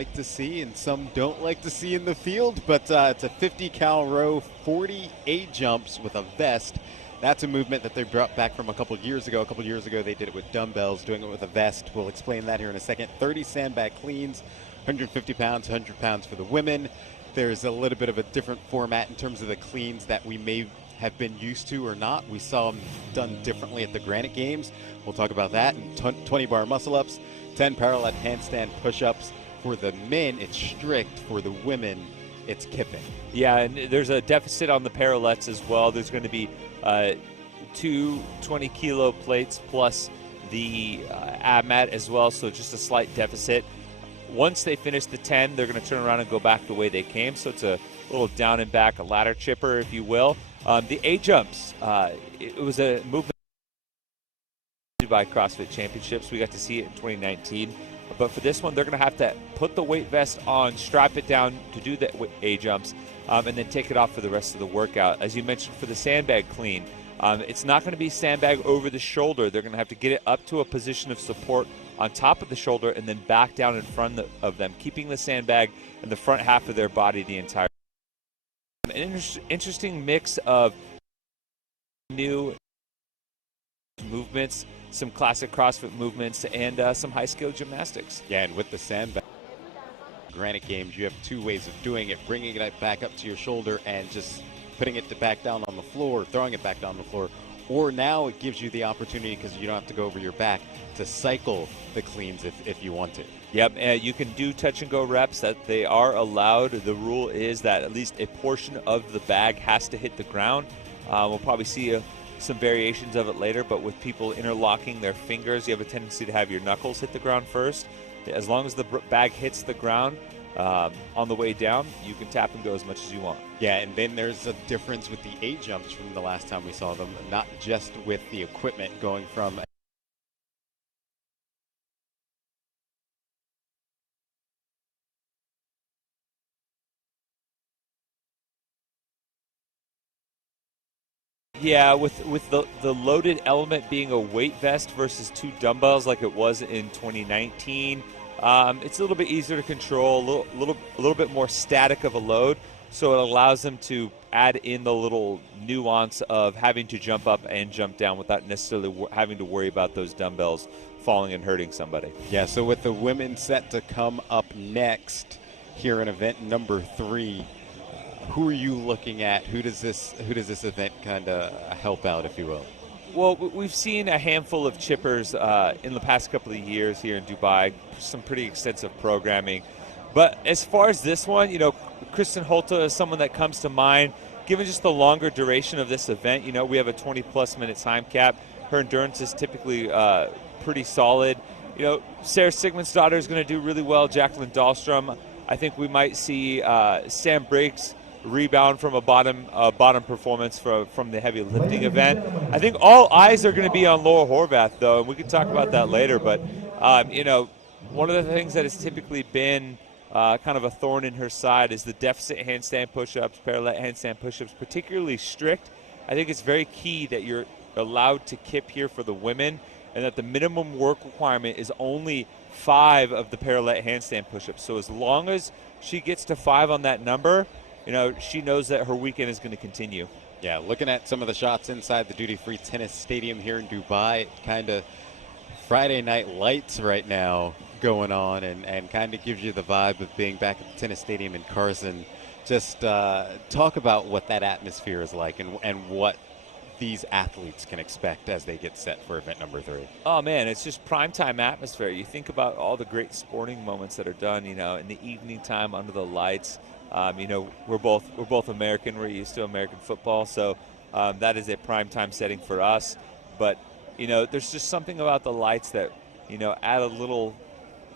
like to see and some don't like to see in the field, but it's a 50 cal row, 40 A jumps with a vest. That's a movement that they brought back from a couple years ago. A couple years ago, they did it with dumbbells, doing it with a vest. We'll explain that here in a second. 30 sandbag cleans, 150 pounds, 100 pounds for the women. There's a little bit of a different format in terms of the cleans that we may have been used to or not. We saw them done differently at the Granite Games. We'll talk about that. And 20 bar muscle ups, 10 parallel handstand push-ups. For the men, it's strict. For the women, it's kipping. Yeah, and there's a deficit on the parallettes as well. There's going to be two 20-kilo plates plus the ab mat as well, so just a slight deficit. Once they finish the 10, they're going to turn around and go back the way they came, so it's a little down and back, a ladder chipper, if you will. The A jumps, it was a movement by CrossFit Championships. We got to see it in 2019. But for this one, they're going to have to put the weight vest on, strap it down to do the A jumps, and then take it off for the rest of the workout. As you mentioned, for the sandbag clean, it's not going to be sandbag over the shoulder. They're going to have to get it up to a position of support on top of the shoulder and then back down in front of them, keeping the sandbag in the front half of their body the entire time. An interesting mix of new movements, some classic CrossFit movements, and some high-skill gymnastics. Yeah, and with the sandbag Granite Games, you have two ways of doing it: bringing it back up to your shoulder and just putting it back down on the floor, throwing it back down on the floor. Or now it gives you the opportunity, because you don't have to go over your back, to cycle the cleans if you want to. Yep, you can do touch-and-go reps. That they are allowed. The rule is that at least a portion of the bag has to hit the ground. We'll probably see some variations of it later, but with people interlocking their fingers, you have a tendency to have your knuckles hit the ground first. As long as the bag hits the ground on the way down, you can tap and go as much as you want. Yeah, and then there's a difference with the A jumps from the last time we saw them, not just with the equipment going from Yeah, with the loaded element being a weight vest versus two dumbbells like it was in 2019, it's a little bit easier to control, a little bit more static of a load, so it allows them to add in the little nuance of having to jump up and jump down without necessarily having to worry about those dumbbells falling and hurting somebody. Yeah, so with the women set to come up next here in event number 3, who are you looking at? Who does this event kind of help out, if you will? Well, we've seen a handful of chippers in the past couple of years here in Dubai, some pretty extensive programming. But as far as this one, Kristen Holta is someone that comes to mind. Given just the longer duration of this event, we have a 20-plus minute time cap. Her endurance is typically pretty solid. Sarah Sigmund's daughter is going to do really well, Jacqueline Dahlstrom. I think we might see Sam Briggs rebound from a bottom performance from the heavy lifting event. I think all eyes are going to be on Laura Horvath, though, and we can talk about that later. But one of the things that has typically been kind of a thorn in her side is the deficit handstand push-ups, parallette handstand push-ups, particularly strict. I think it's very key that you're allowed to kip here for the women, and that the minimum work requirement is only 5 of the parallette handstand push-ups. So as long as she gets to 5 on that number, she knows that her weekend is going to continue. Yeah, looking at some of the shots inside the duty-free tennis stadium here in Dubai, kind of Friday night lights right now going on, and kind of gives you the vibe of being back at the tennis stadium in Carson. Just talk about what that atmosphere is like and what these athletes can expect as they get set for event number 3. Oh man, it's just primetime atmosphere. You think about all the great sporting moments that are done, in the evening time under the lights. We're both American. We're used to American football, so that is a primetime setting for us. But there's just something about the lights that add a little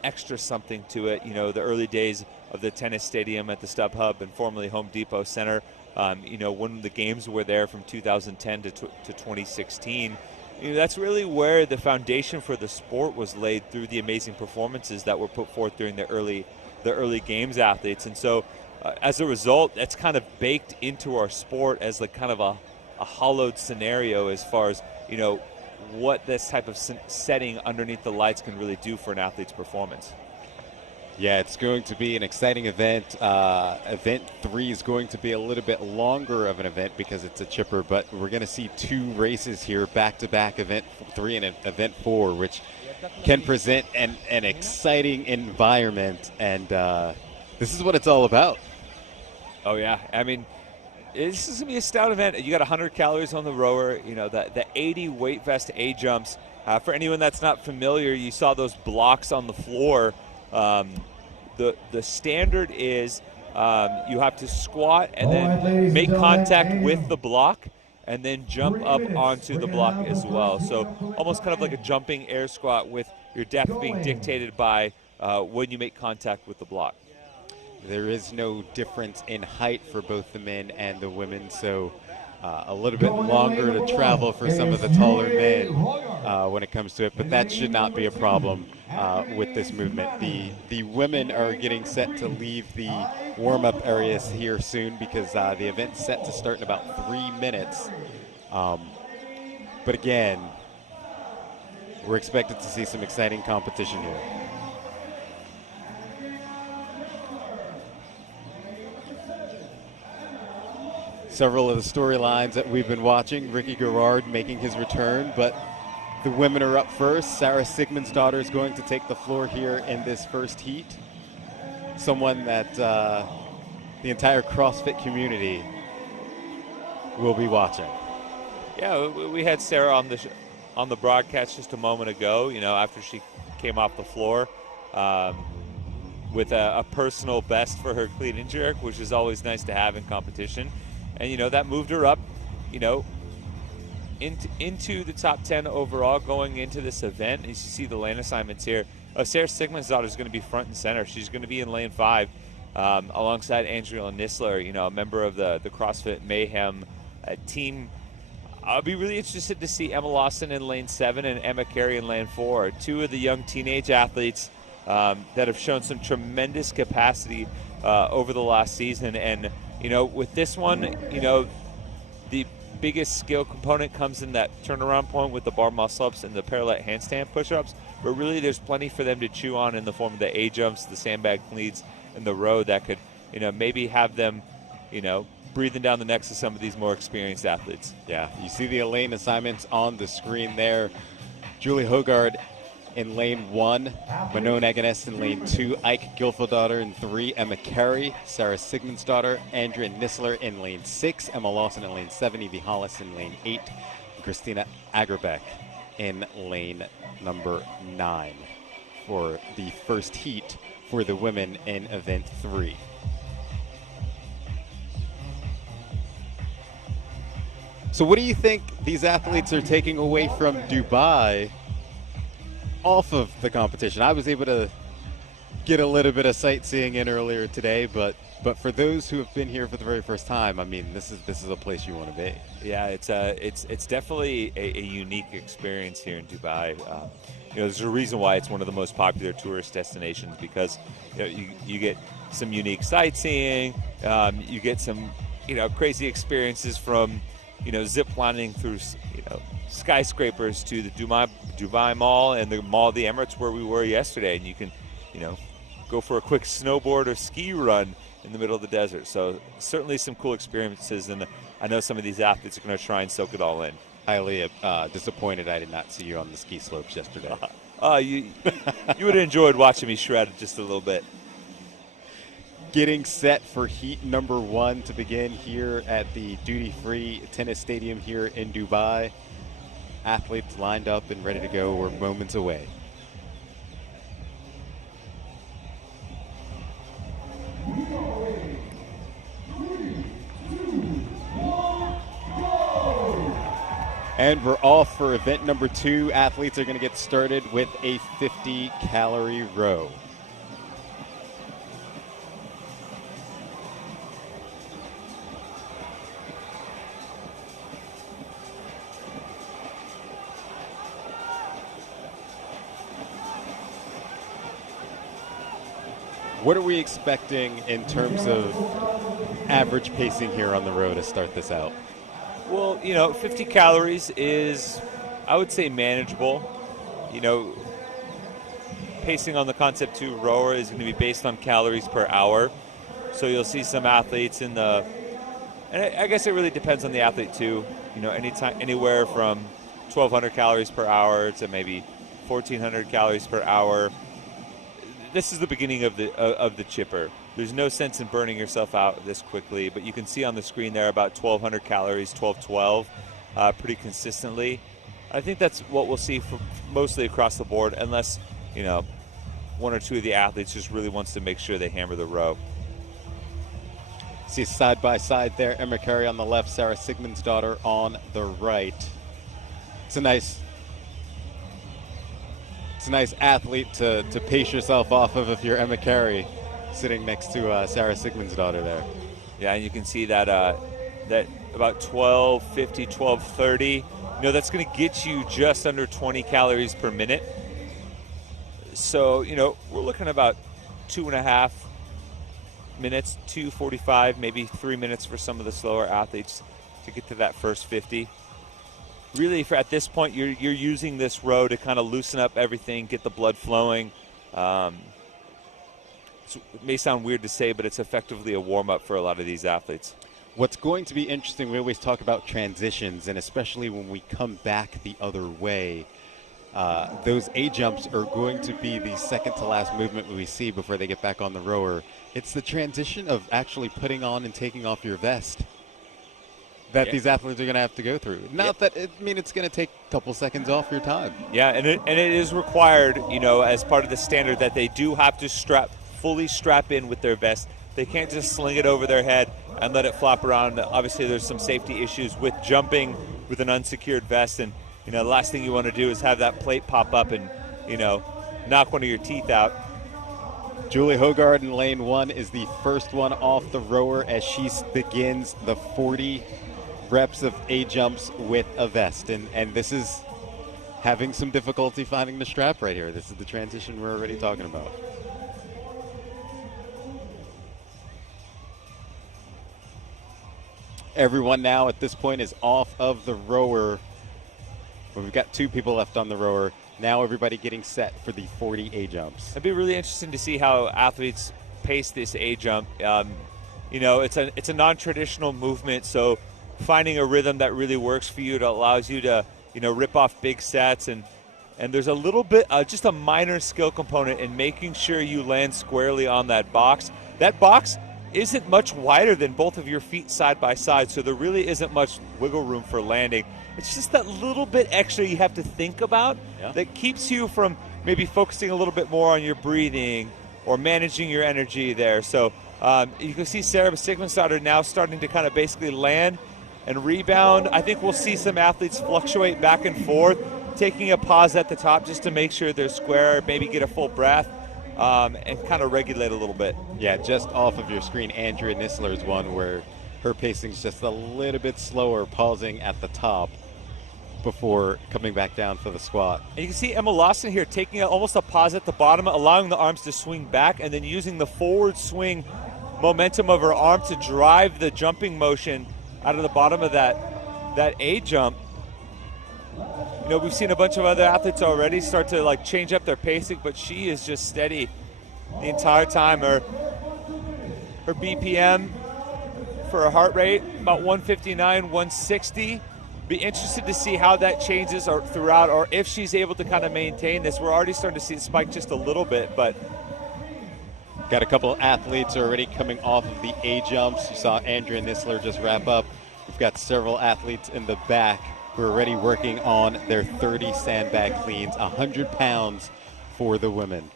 extra something to it. The early days of the tennis stadium at the StubHub and formerly Home Depot Center. When the games were there from 2010 to 2016. That's really where the foundation for the sport was laid through the amazing performances that were put forth during the early games athletes. And so as a result, that's kind of baked into our sport as like kind of a hollowed scenario as far as, what this type of setting underneath the lights can really do for an athlete's performance. Yeah, it's going to be an exciting event. Event 3 is going to be a little bit longer of an event because it's a chipper, but we're going to see 2 races here, back-to-back Event 3 and Event 4, which can present an exciting environment, and this is what it's all about. Oh, yeah. I mean, this is going to be a stout event. You got 100 calories on the rower, the 80 weight vest A-jumps. For anyone that's not familiar, you saw those blocks on the floor. The standard is you have to squat and then make contact with the block and then jump up onto the block as well. So almost kind of like a jumping air squat with your depth being dictated by when you make contact with the block. There is no difference in height for both the men and the women, so a little bit longer to travel for some of the taller men when it comes to it, but that should not be a problem with this movement. The women are getting set to leave the warm-up areas here soon because the event's set to start in about 3 minutes. But again, we're expected to see some exciting competition here. Several of the storylines that we've been watching, Ricky Garrard making his return, but the women are up first. Sarah Sigmundsdottir is going to take the floor here in this first heat. Someone that the entire CrossFit community will be watching. Yeah, we had Sarah on the broadcast just a moment ago, after she came off the floor with a personal best for her clean and jerk, which is always nice to have in competition. And, that moved her up, into the top 10 overall going into this event. And you see the lane assignments here. Sarah Sigmundsdottir is going to be front and center. She's going to be in lane 5 alongside Andrea Nisler, a member of the CrossFit Mayhem team. I'll be really interested to see Emma Lawson in lane 7 and Emma Carey in lane 4. 2 of the young teenage athletes that have shown some tremendous capacity over the last season. And with this one, the biggest skill component comes in that turnaround point with the bar muscle-ups and the paralette handstand push-ups. But really, there's plenty for them to chew on in the form of the A-jumps, the sandbag cleats, and the row that could, maybe have them, breathing down the necks of some of these more experienced athletes. Yeah, you see the lane assignments on the screen there. Julie Hogard in lane 1, Manon Agonest in lane 2, Ike Gilfildaughter in 3, Emma Carey, Sarah Sigmundsdottir, Andrea Nisler in lane 6, Emma Lawson in lane 7, Evie Hollis in lane 8, and Christina Agerbeck in lane number 9 for the first heat for the women in event 3. So what do you think these athletes are taking away from Dubai off of the competition? I was able to get a little bit of sightseeing in earlier today, but for those who have been here for the very first time, I mean, this is a place you want to be. Yeah, it's definitely a unique experience here in Dubai. There's a reason why it's one of the most popular tourist destinations because you get some unique sightseeing, you get some crazy experiences from zip lining through skyscrapers to the Dubai Mall and the Mall of the Emirates where we were yesterday, and you can go for a quick snowboard or ski run in the middle of the desert. So certainly some cool experiences, and I know some of these athletes are going to try and soak it all in. Highly disappointed I did not see you on the ski slopes yesterday. You would have enjoyed watching me shred just a little bit. Getting set for heat number 1 to begin here at the duty-free tennis stadium here in Dubai. Athletes lined up and ready to go. We're moments away. And we're off for event number 2. Athletes are going to get started with a 50-calorie row. What are we expecting in terms of average pacing here on the row to start this out? Well, 50 calories is, I would say, manageable. pacing on the Concept 2 rower is going to be based on calories per hour. So you'll see some athletes in the, and I guess it really depends on the athlete too. You know, anywhere from 1,200 calories per hour to maybe 1,400 calories per hour. This is the beginning of the chipper. There's no sense in burning yourself out this quickly, but you can see on the screen there about 1,200 calories, 1212, pretty consistently. I think that's what we'll see for mostly across the board, unless, you know, one or two of the athletes just really wants to make sure they hammer the row. See side by side there, Emma Carey on the left, Sarah Sigmundsdottir on the right. It's a nice athlete to pace yourself off of if you're Emma Carey, sitting next to Sarah Sigmundsdottir there. Yeah, and you can see that that about 1250, 1230. You know, that's going to get you just under 20 calories per minute. So, you know, we're looking about 2.5 minutes, 2:45, maybe 3 minutes for some of the slower athletes to get to that first 50. Really, at this point, you're using this row to kind of loosen up everything, get the blood flowing. It may sound weird to say, but it's effectively a warm-up for a lot of these athletes. What's going to be interesting, we always talk about transitions, and especially when we come back the other way, those A-jumps are going to be the second to last movement we see before they get back on the rower. It's the transition of actually putting on and taking off your vest that these athletes are going to have to go through. Not that it's going to take a couple seconds off your time. Yeah, and it is required, you know, as part of the standard that they do have to fully strap in with their vest. They can't just sling it over their head and let it flop around. Obviously, there's some safety issues with jumping with an unsecured vest, and you know, the last thing you want to do is have that plate pop up and, you know, knock one of your teeth out. Julie Hogard in lane 1 is the first one off the rower as she begins the 40 reps of A-jumps with a vest. And this is having some difficulty finding the strap right here. This is the transition we're already talking about. Everyone now at this point is off of the rower. We've got 2 people left on the rower. Now everybody getting set for the 40 A-jumps. It'd be really interesting to see how athletes pace this A-jump. You know, it's a non-traditional movement, so finding a rhythm that really works for you, that allows you to, you know, rip off big sets, and there's a little bit, just a minor skill component in making sure you land squarely on that box. That box isn't much wider than both of your feet side by side, so there really isn't much wiggle room for landing. It's just that little bit extra you have to think about that keeps you from maybe focusing a little bit more on your breathing or managing your energy there. So you can see Sarah Sigmundsdottir now starting to kind of basically land and rebound. I think we'll see some athletes fluctuate back and forth, taking a pause at the top just to make sure they're square, maybe get a full breath, and kind of regulate a little bit. Yeah, just off of your screen, Andrea Nissler's one where her pacing's just a little bit slower, pausing at the top before coming back down for the squat. And you can see Emma Lawson here taking almost a pause at the bottom, allowing the arms to swing back, and then using the forward swing momentum of her arm to drive the jumping motion out of the bottom of that A-jump. You know, we've seen a bunch of other athletes already start to like change up their pacing, but she is just steady the entire time. Her BPM for her heart rate, about 159, 160. Be interested to see how that changes throughout, or if she's able to kind of maintain this. We're already starting to see it spike just a little bit, but got a couple athletes already coming off of the A-jumps. You saw Andrea Nissler just wrap up. We've got several athletes in the back who are already working on their 30 sandbag cleans, 100 pounds for the women.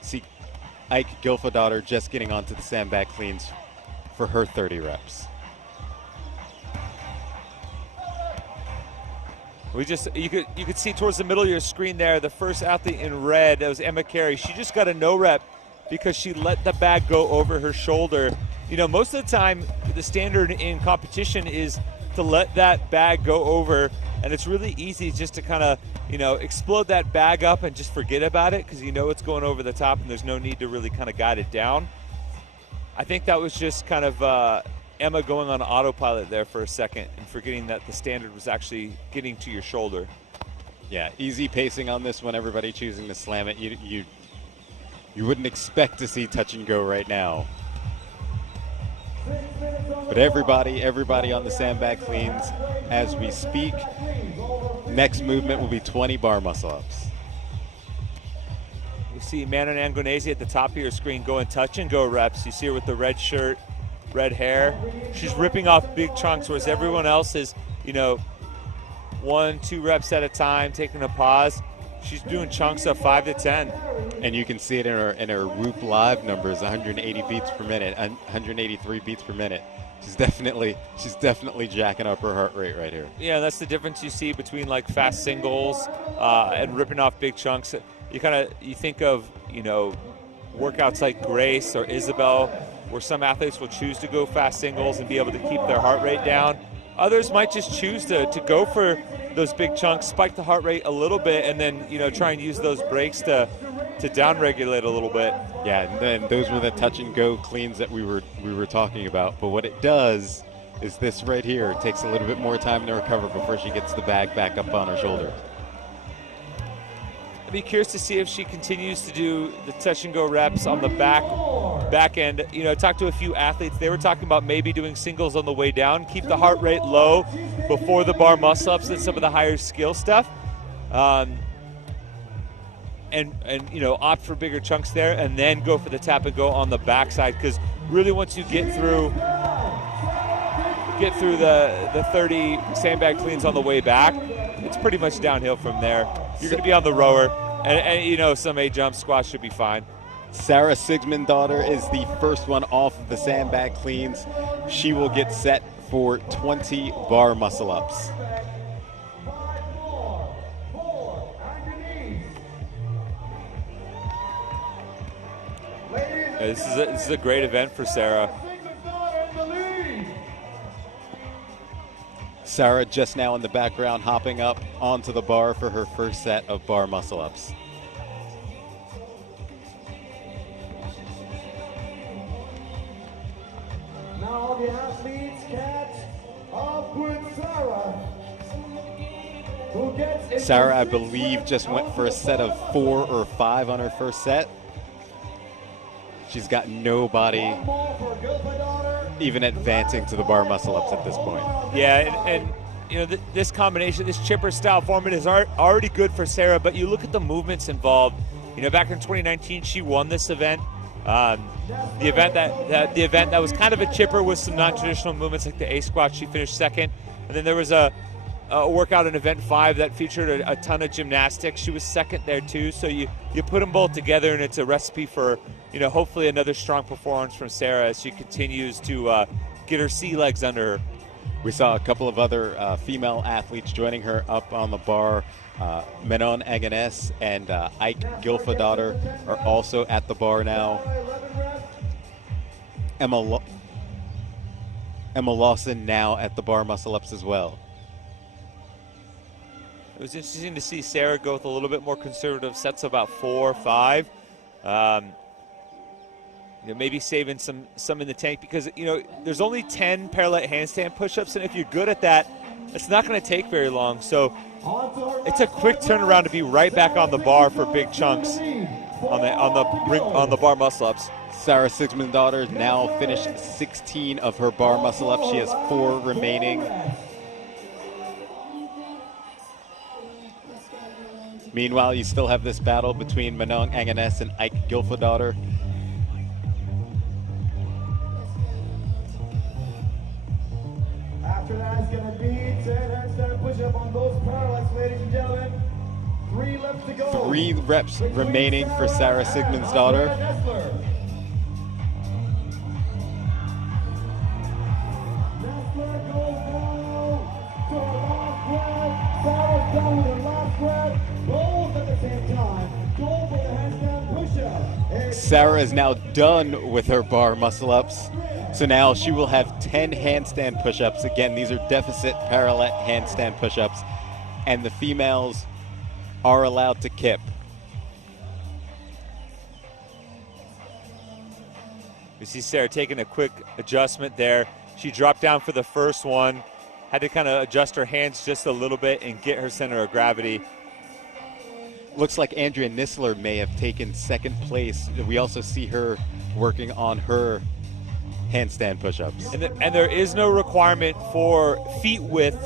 See Ike Gilfadottir just getting onto the sandbag cleans for her 30 reps. You could see towards the middle of your screen there, the first athlete in red, that was Emma Carey. She just got a no rep because she let the bag go over her shoulder. You know, most of the time, the standard in competition is to let that bag go over, and it's really easy just to kind of, you know, explode that bag up and just forget about it because you know it's going over the top and there's no need to really kind of guide it down. I think that was just kind of Emma going on autopilot there for a second and forgetting that the standard was actually getting to your shoulder. Yeah, easy pacing on this one. Everybody choosing to slam it. You wouldn't expect to see touch and go right now. But everybody on the sandbag cleans as we speak. Next movement will be 20 bar muscle ups. You see Manon Angonese at the top of your screen going touch and go reps. You see her with the red shirt, red hair. She's ripping off big chunks, whereas everyone else is, 1-2 reps at a time, taking a pause. She's doing chunks of 5 to 10. And you can see it in her Whoop Live numbers, 180 beats per minute, 183 beats per minute. She's definitely jacking up her heart rate right here. Yeah, that's the difference you see between like fast singles and ripping off big chunks. You think of, workouts like Grace or Isabel, where some athletes will choose to go fast singles and be able to keep their heart rate down. Others might just choose to go for those big chunks, spike the heart rate a little bit, and then try and use those breaks to down-regulate a little bit. Yeah, and then those were the touch and go cleans that we were talking about. But what it does is this right here. It takes a little bit more time to recover before she gets the bag back up on her shoulder. I'd be curious to see if she continues to do the touch and go reps on the back end. Talked to a few athletes. They were talking about maybe doing singles on the way down, keep the heart rate low before the bar muscle ups and some of the higher skill stuff. And opt for bigger chunks there, and then go for the tap and go on the backside, because really once you get through the 30 sandbag cleans on the way back, it's pretty much downhill from there. You're going to be on the rower, and some A-jump squats should be fine. Sarah Sigmundsdottir is the first one off of the sandbag cleans. She will get set for 20 bar muscle ups. This is a great event for Sarah. Sarah just now in the background hopping up onto the bar for her first set of bar muscle ups. Now the athletes catch up with Sarah. Who gets Sarah, I believe, just went for a set of 4 or 5 on her first set. She's got nobody even advancing to the bar muscle ups at this point. Yeah, and this combination, this chipper style format is already good for Sarah, but you look at the movements involved. Back in 2019, she won this event. The event that was kind of a chipper with some non-traditional movements like the A squat, she finished second. And then there was a workout in event 5 that featured a ton of gymnastics. She was second there too. So you put them both together, and it's a recipe for hopefully another strong performance from Sarah as she continues to get her sea legs under her. We saw a couple of other female athletes joining her up on the bar. Manon Angonese and Ike Gylfadottir are also at the bar now. Emma Lawson now at the bar muscle ups as well. It was interesting to see Sarah go with a little bit more conservative sets, about 4 or 5. Maybe saving some in the tank, because there's only 10 paralette handstand push-ups, and if you're good at that, it's not going to take very long. So it's a quick turnaround to be right back on the bar for big chunks on the bar muscle-ups. Sarah Sigmundsdottir now finished 16 of her bar muscle-ups. She has 4 remaining. Meanwhile, you still have this battle between Manon Angonese and Ike Gylfadottir. After that is going to be 10 handstand push-up on those parallettes, ladies and gentlemen. 3 left to go. 3 reps remaining for Sarah Sigmundsdottir. Sarah is now done with her bar muscle-ups. So now she will have 10 handstand push-ups. Again, these are deficit paralette handstand push-ups. And the females are allowed to kip. We see Sarah taking a quick adjustment there. She dropped down for the first one, had to kind of adjust her hands just a little bit and get her center of gravity. looks like Andrea Nisler may have taken second place. We also see her working on her handstand push-ups. And there is no requirement for feet width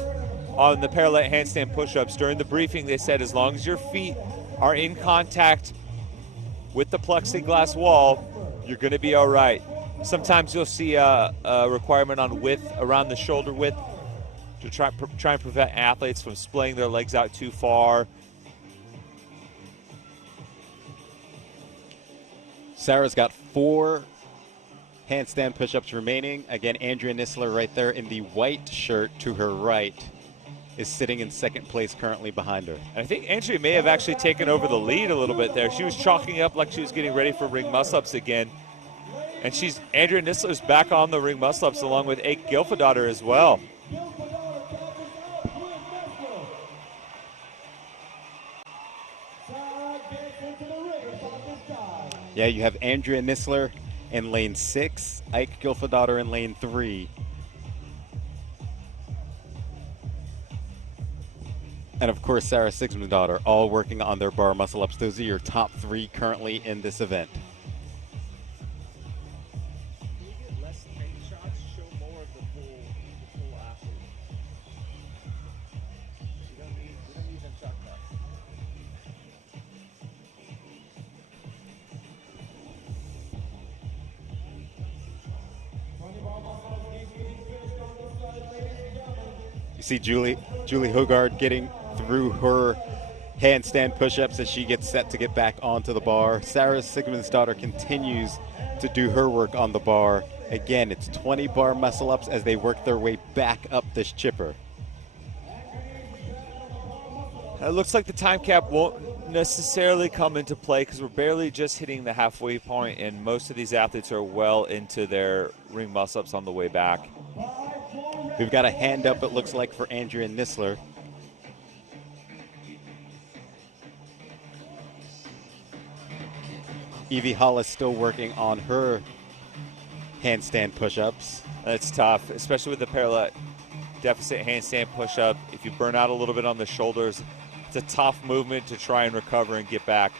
on the parallel handstand push-ups. During the briefing, they said as long as your feet are in contact with the plexiglass wall, you're going to be all right. Sometimes you'll see a requirement on width, around the shoulder width, to try and prevent athletes from splaying their legs out too far. Sarah's got 4 handstand push-ups remaining. Again, Andrea Nisler right there in the white shirt to her right is sitting in second place currently behind her. And I think Andrea may have actually taken over the lead a little bit there. She was chalking up like she was getting ready for ring muscle-ups again. And Andrea Nisler's back on the ring muscle-ups along with Ake Gylfadottir as well. Yeah, you have Andrea Nisler in lane 6, Ike Gylfadottir in lane 3. And of course, Sarah Sigmundsdottir, all working on their bar muscle-ups. Those are your top 3 currently in this event. You see Julie Hogard getting through her handstand push-ups as she gets set to get back onto the bar. Sarah Sigmundsdottir continues to do her work on the bar. Again, it's 20 bar muscle-ups as they work their way back up this chipper. It looks like the time cap won't necessarily come into play because we're barely just hitting the halfway point, and most of these athletes are well into their ring muscle-ups on the way back. We've got a hand up, it looks like, for Andrea Nisler. Evie Hollis still working on her handstand push-ups. That's tough, especially with the parallel deficit handstand push-up. If you burn out a little bit on the shoulders, it's a tough movement to try and recover and get back.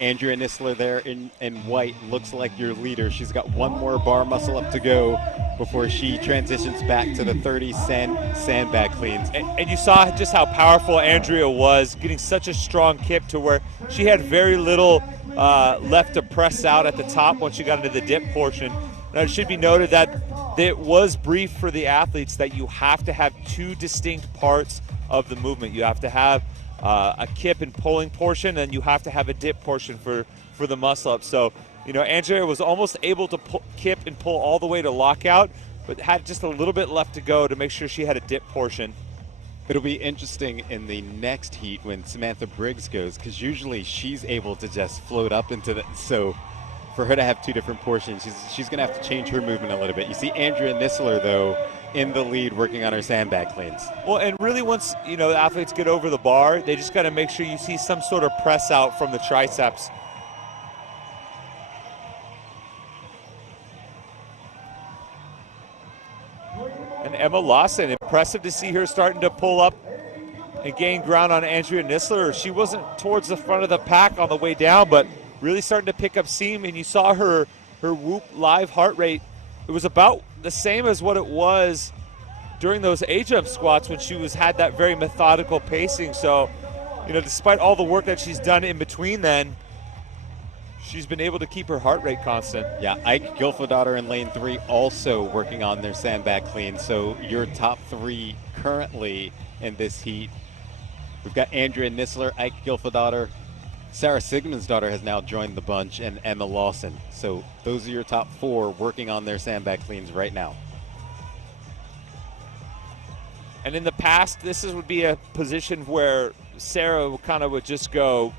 Andrea Nisler there in white looks like your leader. She's got one more bar muscle up to go before she transitions back to the 30 sandbag cleans. And you saw just how powerful Andrea was, getting such a strong kip to where she had very little left to press out at the top once she got into the dip portion. Now, it should be noted that it was briefed for the athletes that you have to have 2 distinct parts of the movement. You have to have a kip and pulling portion, and you have to have a dip portion for the muscle up. So, Andrea was almost able to kip and pull all the way to lockout, but had just a little bit left to go to make sure she had a dip portion. It'll be interesting in the next heat when Samantha Briggs goes, because usually she's able to just float up into the, so for her to have 2 different portions, she's going to have to change her movement a little bit. You see Andrea Nisler, though, in the lead working on her sandbag cleans. Well, and really once, the athletes get over the bar, they just got to make sure you see some sort of press out from the triceps. And Emma Lawson, impressive to see her starting to pull up and gain ground on Andrea Nisler. She wasn't towards the front of the pack on the way down, but really starting to pick up steam, and you saw her Whoop live heart rate. It was about the same as what it was during those A-jump squats when she had that very methodical pacing. So, despite all the work that she's done in between then, she's been able to keep her heart rate constant. Yeah, Ike Gylfadottir in lane 3 also working on their sandbag clean. So your top 3 currently in this heat. We've got Andrea Nisler, Ike Gylfadottir, Sarah Sigmundsdottir has now joined the bunch, and Emma Lawson. So those are your top 4 working on their sandbag cleans right now. And in the past, this would be a position where Sarah kind of would just go,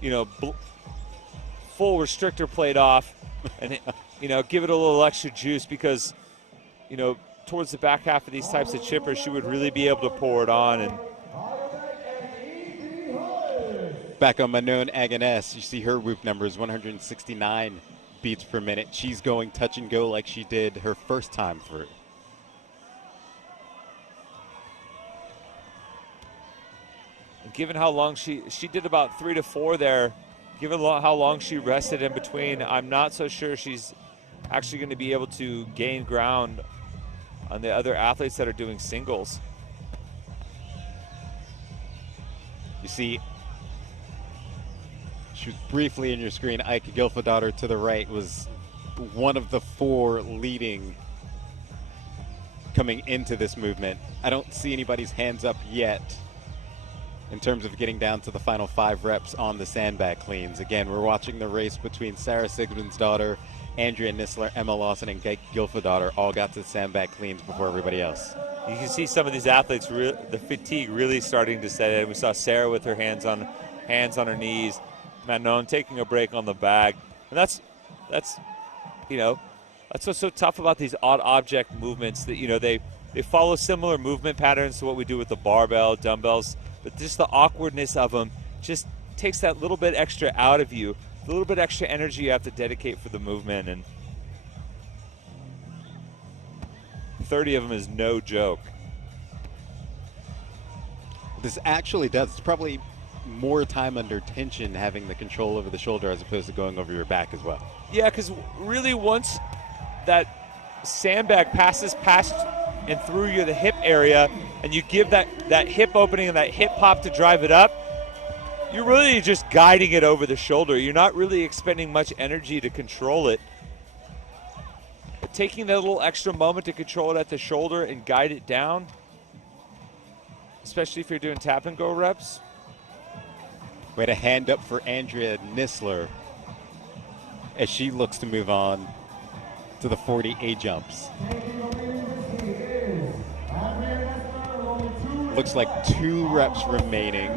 full restrictor plate off and, give it a little extra juice because, towards the back half of these types of chippers, she would really be able to pour it on. And back on Manon Agoness, you see her whoop numbers, 169 beats per minute. She's going touch and go like she did her first time through. given how long she did about 3 to 4 there, given how long she rested in between, I'm not so sure she's actually going to be able to gain ground on the other athletes that are doing singles. You see, she was briefly in your screen. Ike Gylfadottir to the right was one of the 4 leading coming into this movement. I don't see anybody's hands up yet in terms of getting down to the final 5 reps on the sandbag cleans. Again, we're watching the race between Sarah Sigmundsdottir, Andrea Nisler, Emma Lawson, and Ike Gylfadottir all got to the sandbag cleans before everybody else. You can see some of these athletes, the fatigue really starting to set in. We saw Sarah with her hands on her knees, Manon taking a break on the bag, and that's what's so tough about these odd object movements, that they follow similar movement patterns to what we do with the barbell, dumbbells, but just the awkwardness of them just takes that little bit extra out of you, a little bit extra energy you have to dedicate for the movement, and 30 of them is no joke. This actually does. It's probably more time under tension having the control over the shoulder as opposed to going over your back as well. Yeah, because really once that sandbag passes past and through the hip area, and you give that hip opening and that hip pop to drive it up, you're really just guiding it over the shoulder. You're not really expending much energy to control it. But taking that little extra moment to control it at the shoulder and guide it down, especially if you're doing tap and go reps. We had a hand up for Andrea Nisler as she looks to move on to the 40 A jumps. Looks like 2 reps remaining.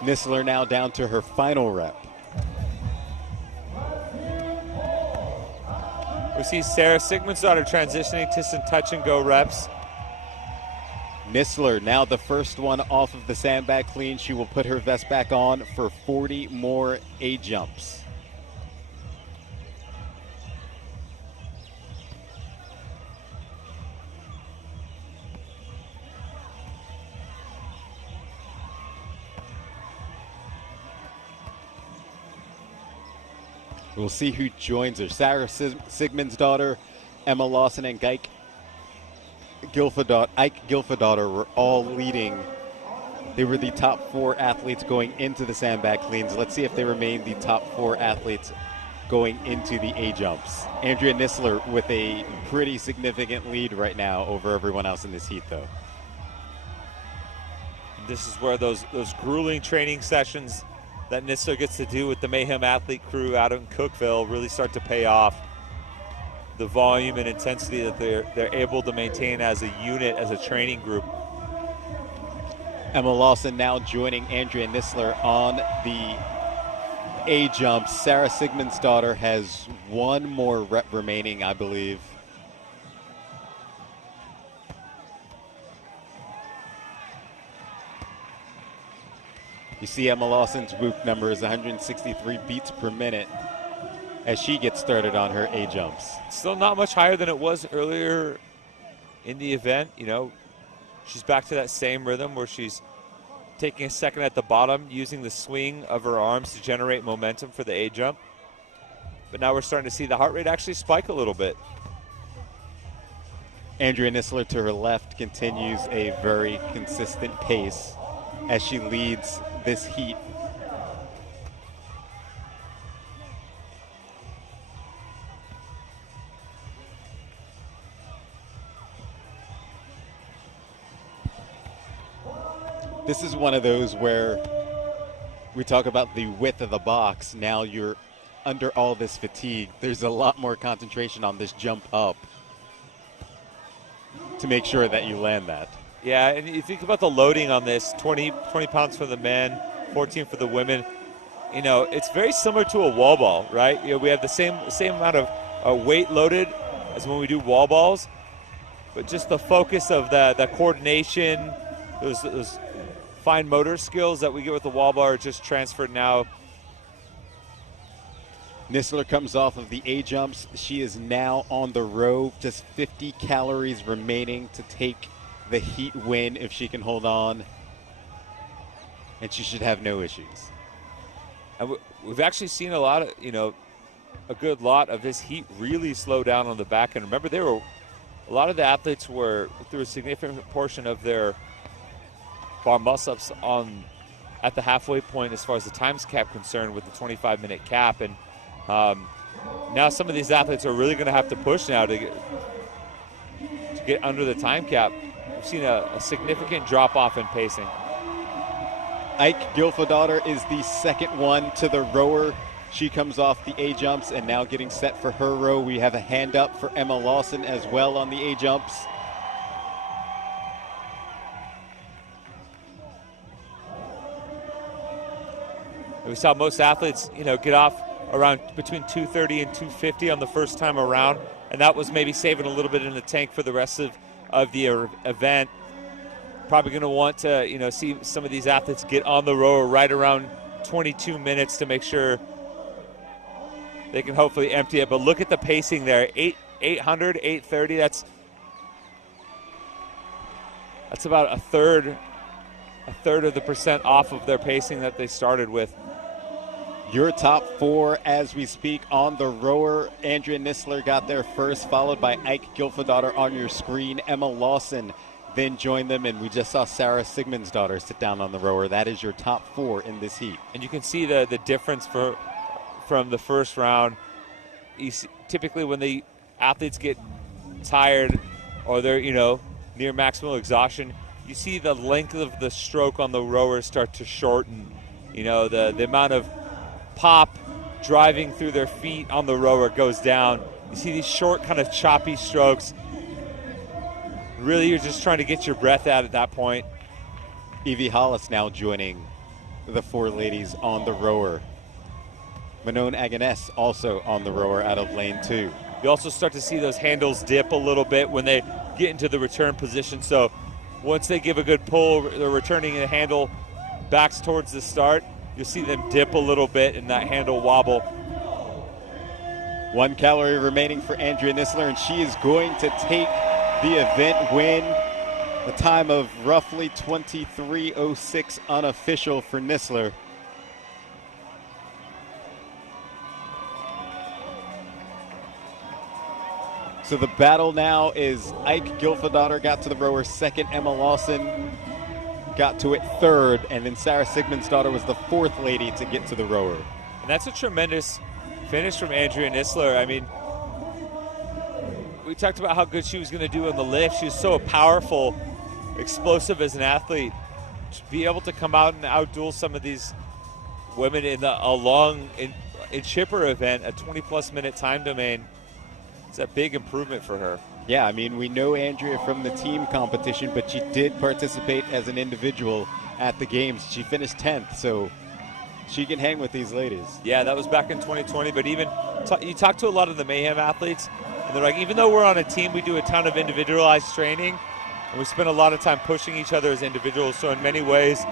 Nisler now down to her final rep. We see Sarah Sigmundsdottir transitioning to some touch and go reps. Nisler now the first one off of the sandbag clean. She will put her vest back on for 40 more A jumps. We'll see who joins her. Sarah Sigmundsdottir, Emma Lawson, and Ike Gylfadottir were all leading. They were the top 4 athletes going into the sandbag cleans. Let's see if they remain the top 4 athletes going into the A jumps. Andrea Nisler with a pretty significant lead right now over everyone else in this heat, though. This is where those grueling training sessions that Nisler gets to do with the Mayhem Athlete crew out in Cookeville really start to pay off. The volume and intensity that they're able to maintain as a unit, as a training group. Emma Lawson now joining Andrea Nisler on the A jumps. Sarah Sigmundsdottir has 1 more rep remaining, I believe. You see Emma Lawson's whoop number is 163 beats per minute as she gets started on her A jumps. Still not much higher than it was earlier in the event. She's back to that same rhythm where she's taking a second at the bottom, using the swing of her arms to generate momentum for the A jump. But now we're starting to see the heart rate actually spike a little bit. Andrea Nisler to her left continues a very consistent pace as she leads this heat. This is one of those where we talk about the width of the box. Now you're under all this fatigue. There's a lot more concentration on this jump up to make sure that you land that. Yeah, and you think about the loading on this, 20 pounds for the men, 14 for the women. It's very similar to a wall ball, right? We have the same amount of weight loaded as when we do wall balls, but just the focus of the coordination, those fine motor skills that we get with the wall bar are just transferred now Nistler comes off of the A jumps. She is now on the row. Just 50 calories remaining to take the heat win if she can hold on. And she should have no issues. And we've actually seen a lot of, a good lot of this heat really slow down on the back end. Remember, a lot of the athletes were through a significant portion of their bar muscle-ups at the halfway point as far as the times cap concerned with the 25-minute cap. And now some of these athletes are really going to have to push now to get under the time cap. We've seen a significant drop-off in pacing. Ike Gilfadottir is the second one to the rower. She comes off the A jumps and now getting set for her row. We have a hand up for Emma Lawson as well on the A jumps. We saw most athletes, get off around between 230 and 250 on the first time around, and that was maybe saving a little bit in the tank for the rest of the event. Probably going to want to, see some of these athletes get on the rower right around 22 minutes to make sure they can hopefully empty it. But look at the pacing there, 800, 830. That's about a third of the percent off of their pacing that they started with. Your top four as we speak on the rower. Andrea Nistler got there first, followed by Ike Gilfadottir on your screen. Emma Lawson then joined them, and we just saw Sarah Sigmundsdottir sit down on the rower. That is your top four in this heat. And you can see the difference from the first round. Typically when the athletes get tired or they're, near maximal exhaustion, you see the length of the stroke on the rower start to shorten. The amount of pop driving through their feet on the rower goes down. You see these short kind of choppy strokes. Really, you're just trying to get your breath out at that point. Evie Hollis now joining the four ladies on the rower. Manon Agoness also on the rower out of lane 2. You also start to see those handles dip a little bit when they get into the return position. So once they give a good pull, they're returning the handle backs towards the start. You'll see them dip a little bit and that handle wobble. 1 calorie remaining for Andrea Nistler, and she is going to take the event win. A time of roughly 23:06 unofficial for Nistler. So the battle now is Ike Gilfadottir got to the rower second, Emma Lawson got to it third, and then Sarah Sigmundsdottir was the fourth lady to get to the rower. And that's a tremendous finish from Andrea Nistler. I mean, we talked about how good she was going to do on the lift. She was so powerful, explosive as an athlete. To be able to come out and outduel some of these women in in chipper event, a 20-plus minute time domain, it's a big improvement for her. Yeah, I mean, we know Andrea from the team competition, but she did participate as an individual at the games. She finished 10th, so she can hang with these ladies. Yeah, that was back in 2020, but even you talk to a lot of the Mayhem athletes, and they're like, even though we're on a team, we do a ton of individualized training, and we spend a lot of time pushing each other as individuals, so in many ways,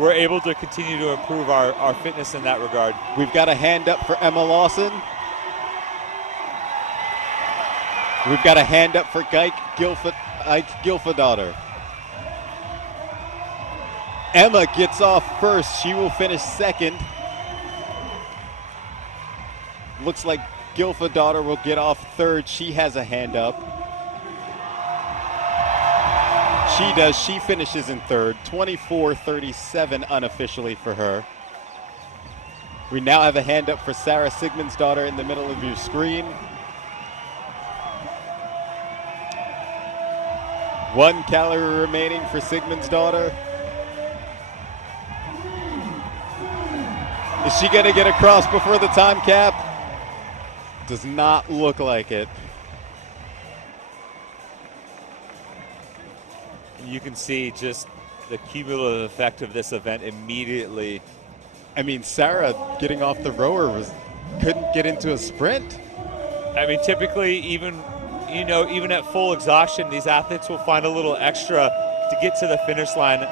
we're able to continue to improve our fitness in that regard. We've got a hand up for Emma Lawson. We've got a hand up for Ike Gilfadottir. Emma gets off first. She will finish second. Looks like Gilfadottir will get off third. She has a hand up. She does. She finishes in third. 24:37 unofficially for her. We now have a hand up for Sarah Sigmundsdottir in the middle of your screen. 1 calorie remaining for Sigmundsdottir. Is she going to get across before the time cap? Does not look like it. You can see just the cumulative effect of this event immediately. I mean, Sarah getting off the rower couldn't get into a sprint. I mean, typically, even at full exhaustion, these athletes will find a little extra to get to the finish line.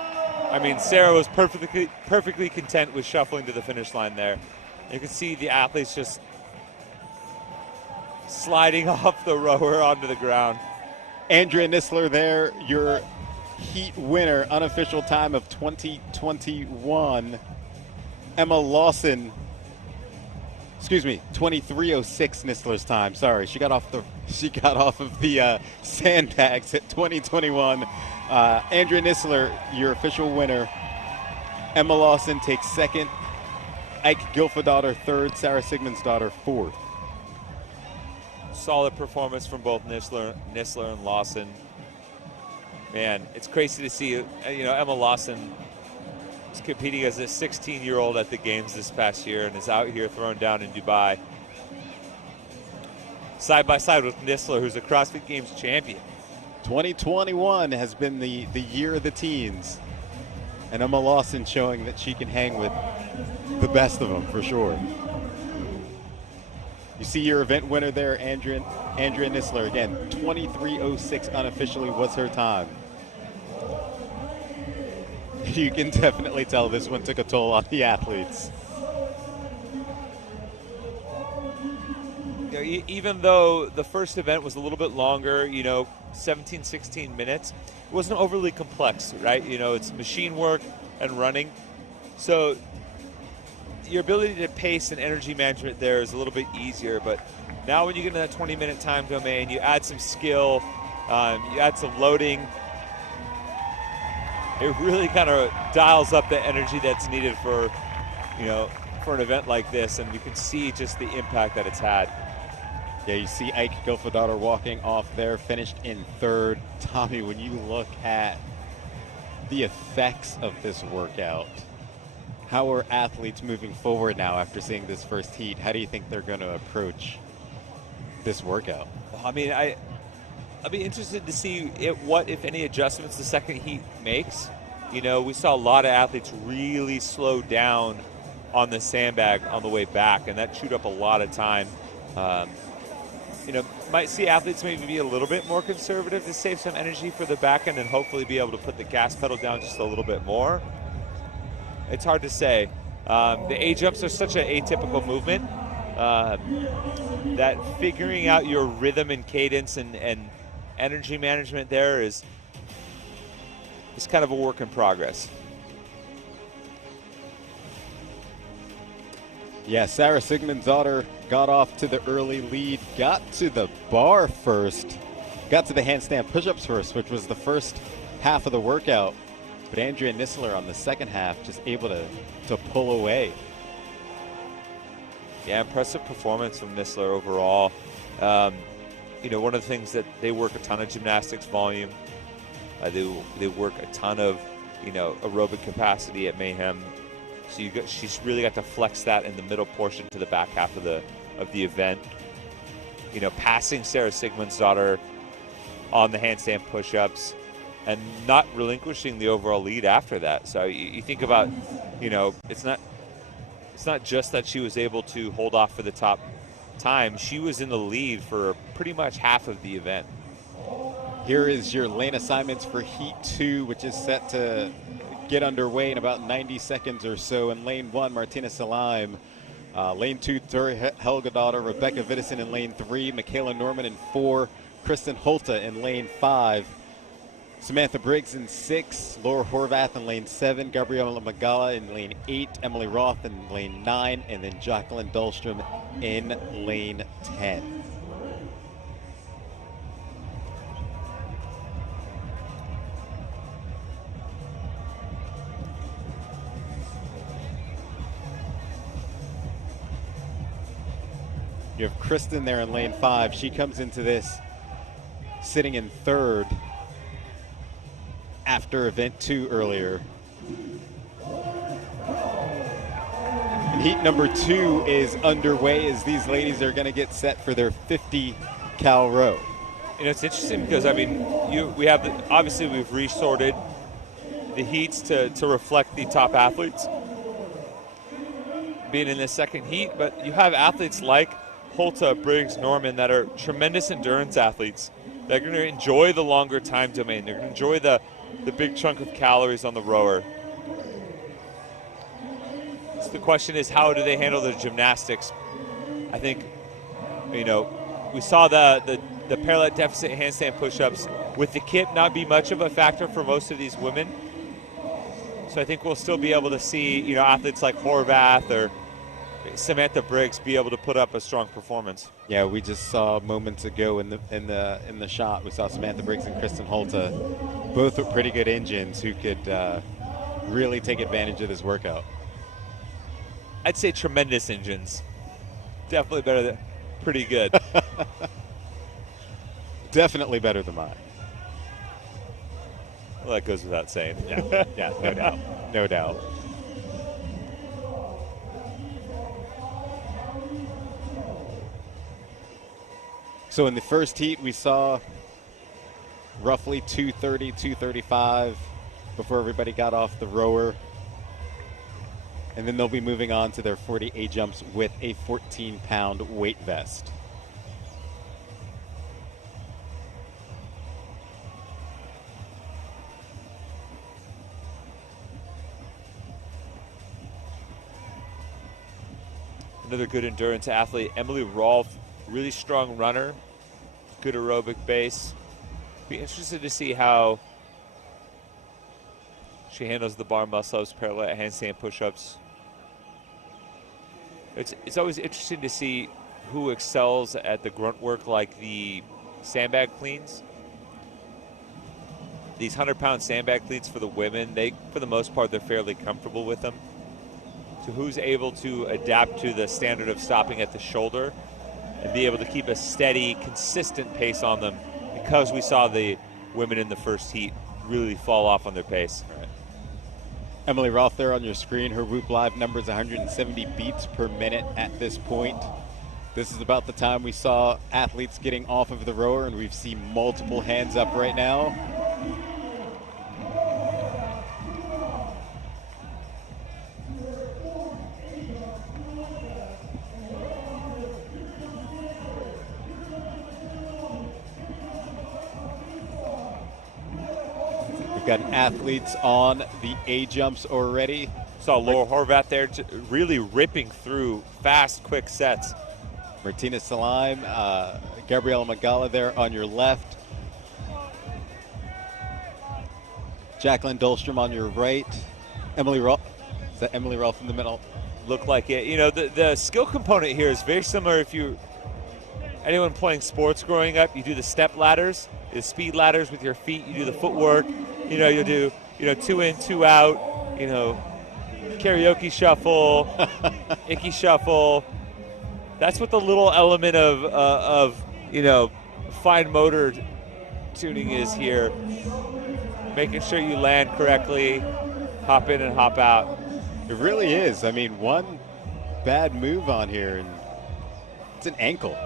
I mean, Sarah was perfectly content with shuffling to the finish line there. You can see the athletes just sliding off the rower onto the ground. Andrea Nisler there, your heat winner, unofficial time of 2021. Emma Lawson, 23:06 Nisler's time. Sorry, she got off of the sandbags at 2021. Andrea Nisler, your official winner. Emma Lawson takes second. Ike Gilfadottir third. Sarah Sigmundsdottir fourth. Solid performance from both Nisler and Lawson. Man, it's crazy to see, Emma Lawson is competing as a 16-year-old at the games this past year and is out here throwing down in Dubai. Side by side with Nisler, who's a CrossFit Games champion. 2021 has been the year of the teens. And Emma Lawson showing that she can hang with the best of them for sure. You see your event winner there, Andrea Nisler. Again, 23:06 unofficially was her time. You can definitely tell this one took a toll on the athletes. Even though the first event was a little bit longer, 17, 16 minutes, it wasn't overly complex, right? It's machine work and running. So your ability to pace and energy management there is a little bit easier, but now when you get in that 20-minute time domain, you add some skill, you add some loading, it really kind of dials up the energy that's needed for an event like this, and you can see just the impact that it's had. Yeah, you see Ike Gilfadottir walking off there, finished in third. Tommy, when you look at the effects of this workout, how are athletes moving forward now after seeing this first heat? How do you think they're going to approach this workout? I mean, I'd be interested to see what, if any, adjustments the second heat makes. We saw a lot of athletes really slow down on the sandbag on the way back, and that chewed up a lot of time. Might see athletes maybe be a little bit more conservative to save some energy for the back end and hopefully be able to put the gas pedal down just a little bit more. It's hard to say. The A-jumps are such an atypical movement that figuring out your rhythm and cadence and energy management there is kind of a work in progress. Yeah, Sarah Sigmundsdottir got off to the early lead, got to the bar first, got to the handstand push-ups first, which was the first half of the workout. But Andrea Nisler on the second half just able to pull away. Yeah, impressive performance from Nisler overall. One of the things that they work a ton of gymnastics volume. They work a ton of, aerobic capacity at Mayhem. So she's really got to flex that in the middle portion to the back half of the event. Passing Sarah Sigmundsdottir on the handstand push-ups and not relinquishing the overall lead after that. So you think about, it's not just that she was able to hold off for the top time. She was in the lead for pretty much half of the event. Here is your lane assignments for Heat 2, which is set to get underway in about 90 seconds or so. In lane 1, Martina Salaim. Lane 2, Tori Helgadottir. Rebecca Vidison in lane 3. Michaela Norman in 4. Kristen Holta in lane 5. Samantha Briggs in 6. Laura Horvath in lane 7. Gabriella Magala in lane 8. Emily Roth in lane 9. And then Jacqueline Dahlstrom in lane 10. You have Kristen there in lane 5. She comes into this sitting in third after event 2 earlier. And heat number 2 is underway as these ladies are going to get set for their 50 cal row. It's interesting because, obviously we've resorted the heats to reflect the top athletes being in the second heat, but you have athletes like Holta, Briggs, Norman that are tremendous endurance athletes. They're going to enjoy the longer time domain. They're going to enjoy the big chunk of calories on the rower. So the question is, how do they handle their gymnastics? I think, we we saw the parallel deficit handstand push-ups with the kip not be much of a factor for most of these women. So I think we'll still be able to see, athletes like Horvath or Samantha Briggs be able to put up a strong performance. Yeah, we just saw moments ago in the shot. We saw Samantha Briggs and Kristen Holta, both with pretty good engines who could really take advantage of this workout. I'd say tremendous engines. Definitely better than pretty good. Definitely better than mine. Well, that goes without saying. Yeah, no doubt. No doubt. So in the first heat, we saw roughly 230, 235 before everybody got off the rower. And then they'll be moving on to their 40 A jumps with a 14-pound weight vest. Another good endurance athlete, Emily Rolfe, really strong runner, good aerobic base. Be interested to see how she handles the bar muscle-ups, parallel handstand push-ups. It's always interesting to see who excels at the grunt work like the sandbag cleans. These 100-pound sandbag cleans for the women, for the most part, they're fairly comfortable with them. So who's able to adapt to the standard of stopping at the shoulder and be able to keep a steady, consistent pace on them, because we saw the women in the first heat really fall off on their pace. Right. Emily Rolfe there on your screen. Her Whoop Live number is 170 beats per minute at this point. This is about the time we saw athletes getting off of the rower, and we've seen multiple hands up right now. Got athletes on the A jumps already. Saw Laura Horvath there really ripping through fast, quick sets. Martina Salim, Gabriela Magala there on your left. Jacqueline Dahlstrom on your right. Emily Rolfe. Is that Emily Rolfe in the middle? Look like it. The skill component here is very similar. If anyone playing sports growing up, you do the step ladders, the speed ladders with your feet. You do the footwork. You'll do 2 in, 2 out. Karaoke shuffle, icky shuffle. That's what the little element of fine motor tuning is here. Making sure you land correctly, hop in and hop out. It really is. I mean, one bad move on here, and it's an ankle.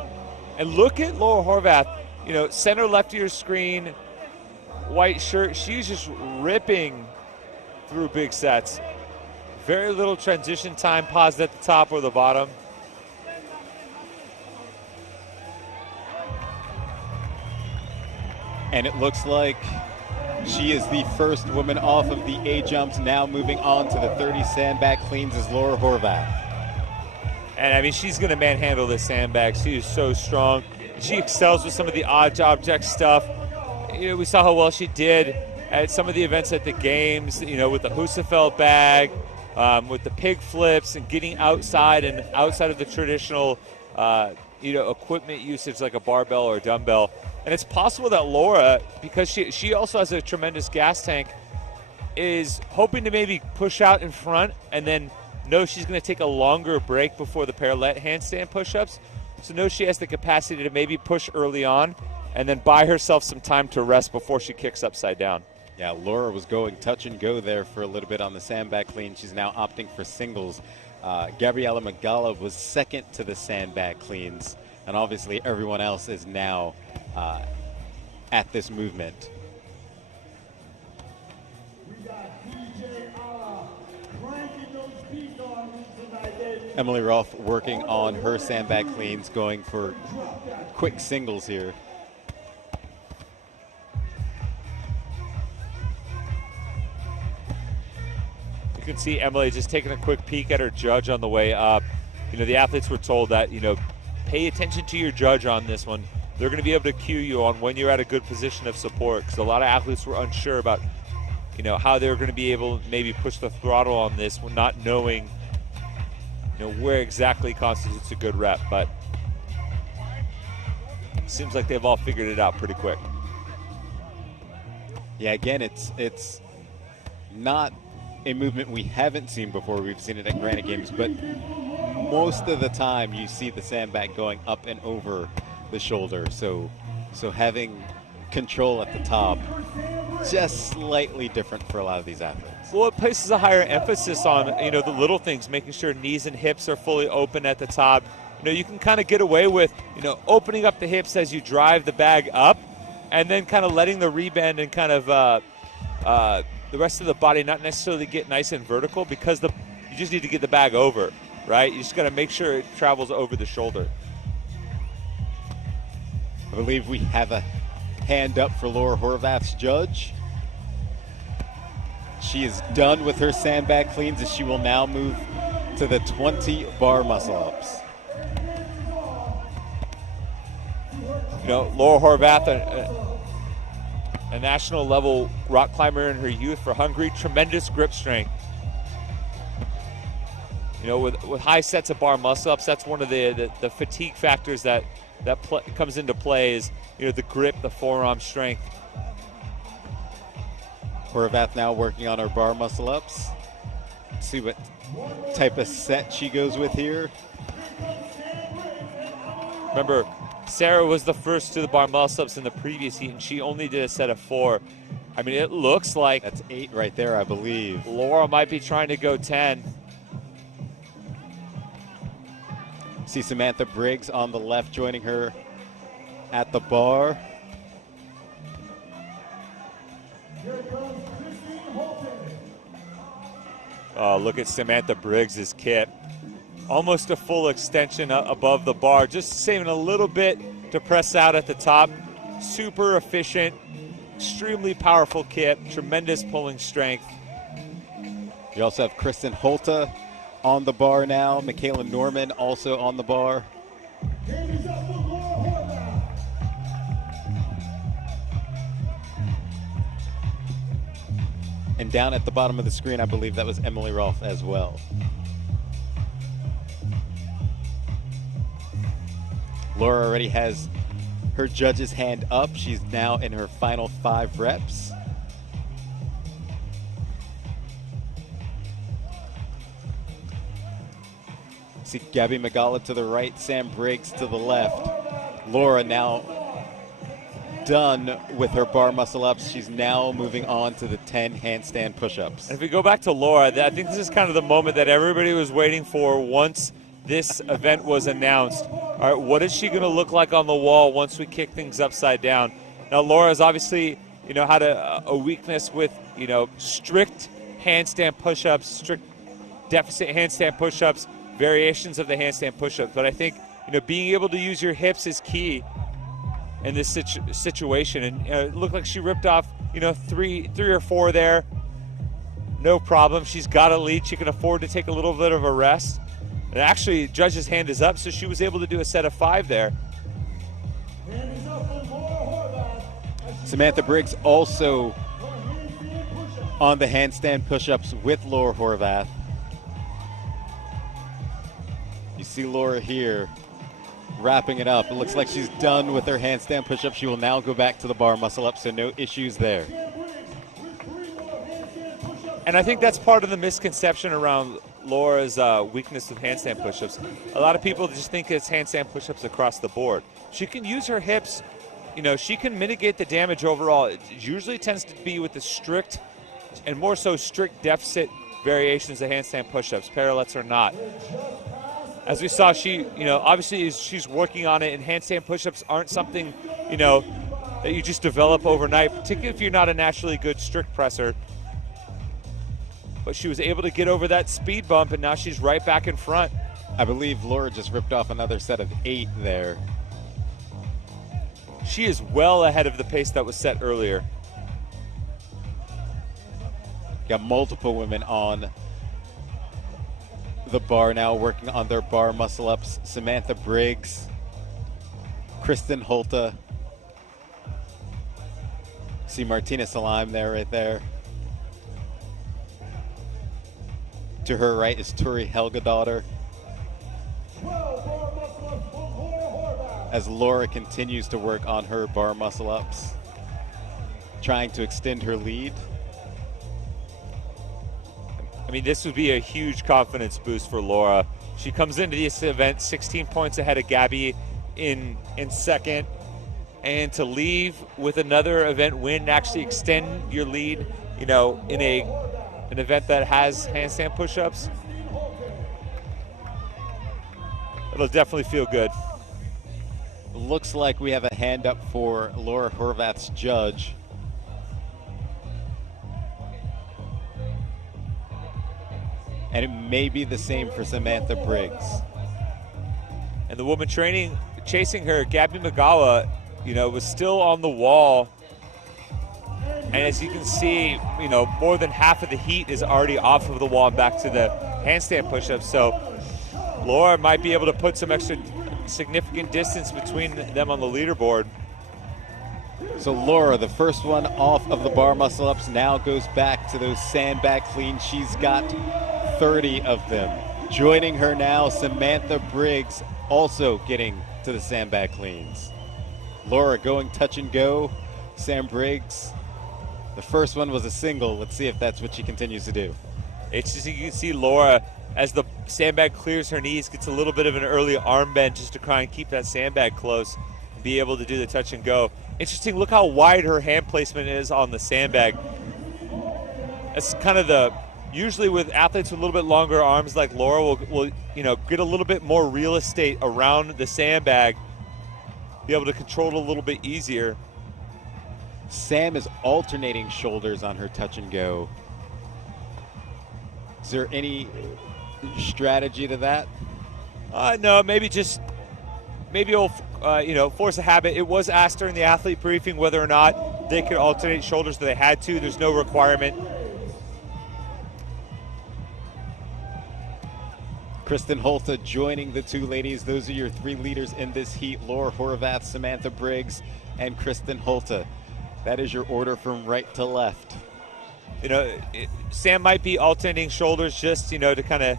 And look at Laura Horvath, center left of your screen, white shirt. She's just ripping through big sets. Very little transition time paused at the top or the bottom. And it looks like she is the first woman off of the A jumps. Now moving on to the 30 sandbag cleans is Laura Horvath. And I mean, she's going to manhandle this sandbag. She is so strong. She excels with some of the odd object stuff. We saw how well she did at some of the events at the games, with the Husafeld bag, with the pig flips, and getting outside of the traditional, equipment usage like a barbell or a dumbbell. And it's possible that Laura, because she also has a tremendous gas tank, is hoping to maybe push out in front and then knows she's going to take a longer break before the parallette handstand push-ups. So knows she has the capacity to maybe push early on and then buy herself some time to rest before she kicks upside down. Yeah, Laura was going touch and go there for a little bit on the sandbag clean. She's now opting for singles. Gabriela Magala was second to the sandbag cleans, and obviously everyone else is now at this movement. Emily Rolfe working on her sandbag cleans, going for quick singles here. You can see Emily just taking a quick peek at her judge on the way up. The athletes were told that, pay attention to your judge on this one. They're going to be able to cue you on when you're at a good position of support, because a lot of athletes were unsure about, you know, how they're going to be able to maybe push the throttle on this when not knowing, you know, where exactly constitutes a good rep. But it seems like they've all figured it out pretty quick. Yeah, again, it's not a movement we haven't seen before. We've seen it at Granite Games, but most of the time you see the sandbag going up and over the shoulder. So having control at the top, just slightly different for a lot of these athletes. Well, it places a higher emphasis on, you know, the little things, making sure knees and hips are fully open at the top. You know, you can kind of get away with, you know, opening up the hips as you drive the bag up, and then kind of letting the rebend and kind of the rest of the body not necessarily get nice and vertical, because you just need to get the bag over, right? You just got to make sure it travels over the shoulder. I believe we have a hand up for Laura Horvath's judge. She is done with her sandbag cleans, as she will now move to the 20 bar muscle ups. You know, Laura Horvath, a national level rock climber in her youth for Hungary, tremendous grip strength. You know, with high sets of bar muscle ups, that's one of the fatigue factors that comes into play, is, you know, the grip, the forearm strength. Horvath now working on her bar muscle ups. Let's see what type of set she goes with here. Remember, Sarah was the first to the bar muscle ups in the previous heat, and she only did a set of 4. I mean, it looks like that's 8 right there, I believe. Laura might be trying to go 10. See Samantha Briggs on the left joining her at the bar. Oh, look at Samantha Briggs' kit. Almost a full extension above the bar, just saving a little bit to press out at the top. Super efficient, extremely powerful kit, tremendous pulling strength. You also have Kristen Holta on the bar now. Michaela Norman also on the bar. And down at the bottom of the screen, I believe that was Emily Rolfe as well. Laura already has her judge's hand up. She's now in her final 5 reps. See Gabby Magala to the right, Sam Briggs to the left. Laura now done with her bar muscle ups. She's now moving on to the 10 handstand push-ups. And if we go back to Laura, I think this is kind of the moment that everybody was waiting for once this event was announced. All right, what is she going to look like on the wall once we kick things upside down? Now, Laura's obviously, you know, had a weakness with, you know, strict handstand push-ups, strict deficit handstand push-ups, variations of the handstand push-ups. But I think, you know, being able to use your hips is key in this situation. And it looked like she ripped off, you know, three or 4 there. No problem. She's got a lead. She can afford to take a little bit of a rest. And actually, judge's hand is up, so she was able to do a set of 5 there. Samantha Briggs also on the handstand push-ups with Laura Horvath. You see Laura here wrapping it up. It looks like she's done with her handstand push-up. She will now go back to the bar muscle up, so no issues there. And I think that's part of the misconception around Laura's weakness with handstand push-ups. A lot of people just think it's handstand push-ups across the board. She can use her hips. You know, she can mitigate the damage overall. It usually tends to be with the strict, and more so strict deficit variations of handstand push-ups, parallettes or not. As we saw, she, you know, obviously she's working on it, and handstand push-ups aren't something, you know, that you just develop overnight, particularly if you're not a naturally good strict presser. But she was able to get over that speed bump, and now she's right back in front. I believe Laura just ripped off another set of 8 there. She is well ahead of the pace that was set earlier. Got multiple women on the bar now working on their bar muscle ups. Samantha Briggs Kristen Holta. See Martina Salim there, right there. To her right is Turi Helgadottir. As Laura continues to work on her bar muscle ups, trying to extend her lead. I mean, this would be a huge confidence boost for Laura. She comes into this event 16 points ahead of Gabby in second. And to leave with another event win, actually extend your lead, you know, in an event that has handstand push-ups, it'll definitely feel good. Looks like we have a hand up for Laura Horvath's judge. And it may be the same for Samantha Briggs. And the woman chasing her, Gabby Magawa, you know, was still on the wall. And as you can see, you know, more than half of the heat is already off of the wall and back to the handstand push-ups. So Laura might be able to put some extra significant distance between them on the leaderboard. So Laura, the first one off of the bar muscle ups, now goes back to those sandbag cleans. She's got 30 of them. Joining her now, Samantha Briggs, also getting to the sandbag cleans. Laura going touch and go. Sam Briggs, the first one was a single. Let's see if that's what she continues to do. It's just, you can see Laura, as the sandbag clears her knees, gets a little bit of an early arm bend just to try and keep that sandbag close and be able to do the touch and go. Interesting, look how wide her hand placement is on the sandbag. It's kind of the, usually with athletes with a little bit longer arms like Laura will you know, get a little bit more real estate around the sandbag, be able to control it a little bit easier. Sam is alternating shoulders on her touch and go. Is there any strategy to that? No, maybe it'll you know, force a habit. It was asked during the athlete briefing whether or not they could alternate shoulders, that they had to. There's no requirement. Kristen Holta joining the two ladies. Those are your three leaders in this heat: Laura Horvath, Samantha Briggs, and Kristen Holta. That is your order from right to left. You know, Sam might be alternating shoulders just, you know, to kind of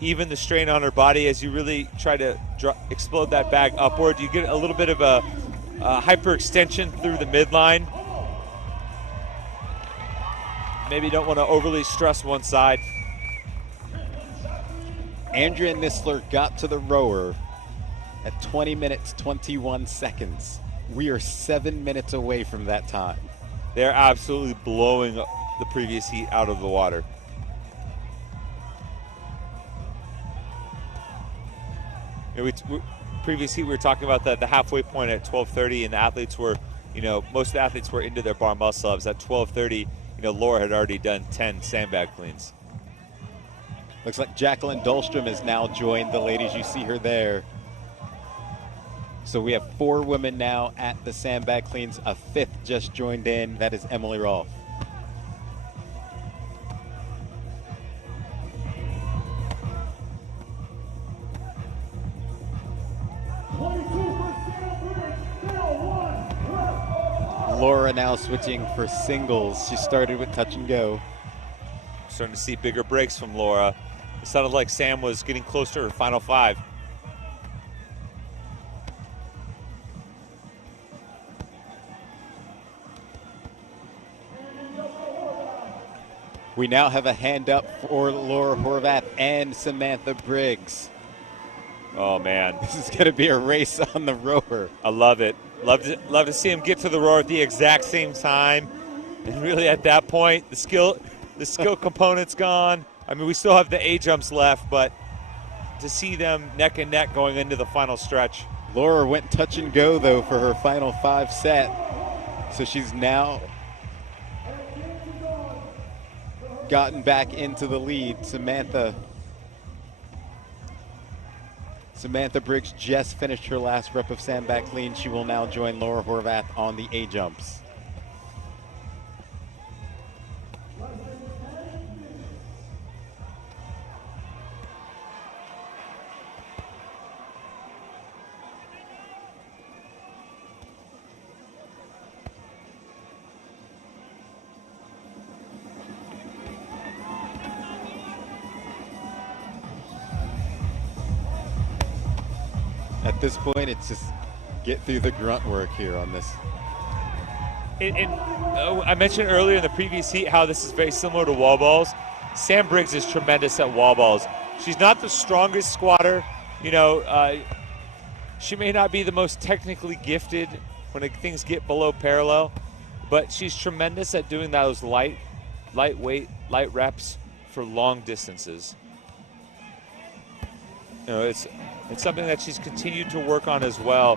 even the strain on her body as you really try to explode that bag upward. You get a little bit of a hyperextension through the midline. Maybe you don't want to overly stress one side. Andrea Nisler got to the rower at 20 minutes, 21 seconds. We are 7 minutes away from that time. They're absolutely blowing the previous heat out of the water. You know, previous heat we were talking about the halfway point at 12:30, and the athletes were, you know, most of the athletes were into their bar muscle ups. At 12:30, you know, Laura had already done 10 sandbag cleans. Looks like Jacqueline Dahlstrom has now joined the ladies. You see her there. So we have 4 women now at the sandbag cleans. A 5th just joined in. That is Emily Rolfe. Laura now switching for singles. She started with touch and go. Starting to see bigger breaks from Laura. It sounded like Sam was getting close to her final 5. We now have a hand up for Laura Horvath and Samantha Briggs. Oh, man. This is going to be a race on the rower. I love it. Love to see him get to the rower at the exact same time. And really at that point, the skill component's gone. I mean, we still have the A jumps left, but to see them neck and neck going into the final stretch. Laura went touch and go, though, for her final 5 set. So she's now gotten back into the lead. Samantha Briggs just finished her last rep of sandbag clean. She will now join Laura Horvath on the A jumps. At this point, it's just get through the grunt work here on this. I mentioned earlier in the previous heat how this is very similar to wall balls. Sam Briggs is tremendous at wall balls. She's not the strongest squatter. She may not be the most technically gifted when things get below parallel, but she's tremendous at doing those lightweight, light reps for long distances. It's something that she's continued to work on as well.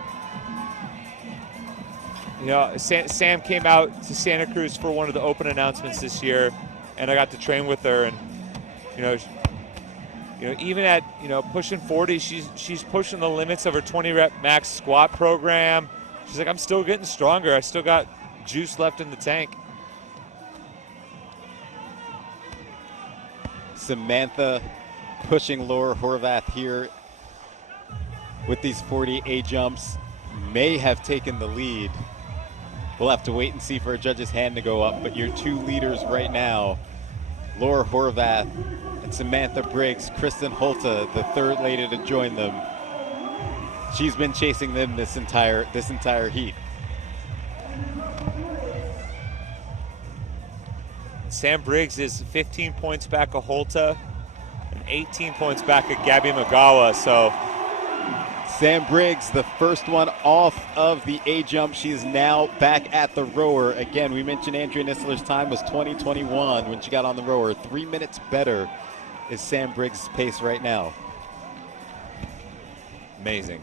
Sam came out to Santa Cruz for one of the open announcements this year, and I got to train with her. And even at pushing 40, she's pushing the limits of her 20 rep max squat program. She's like, I'm still getting stronger. I still got juice left in the tank. Samantha pushing Laura Horvath here with these 40 A jumps, may have taken the lead. We'll have to wait and see for a judge's hand to go up, but your two leaders right now, Laura Horvath and Samantha Briggs. Kristen Holta, the third lady to join them. She's been chasing them this entire heat. Sam Briggs is 15 points back of Holta and 18 points back of Gabby Magawa. So Sam Briggs, the first one off of the A jump. She is now back at the rower. Again, we mentioned Andrea Nissler's time was 20:21 when she got on the rower. 3 minutes better is Sam Briggs' pace right now. Amazing.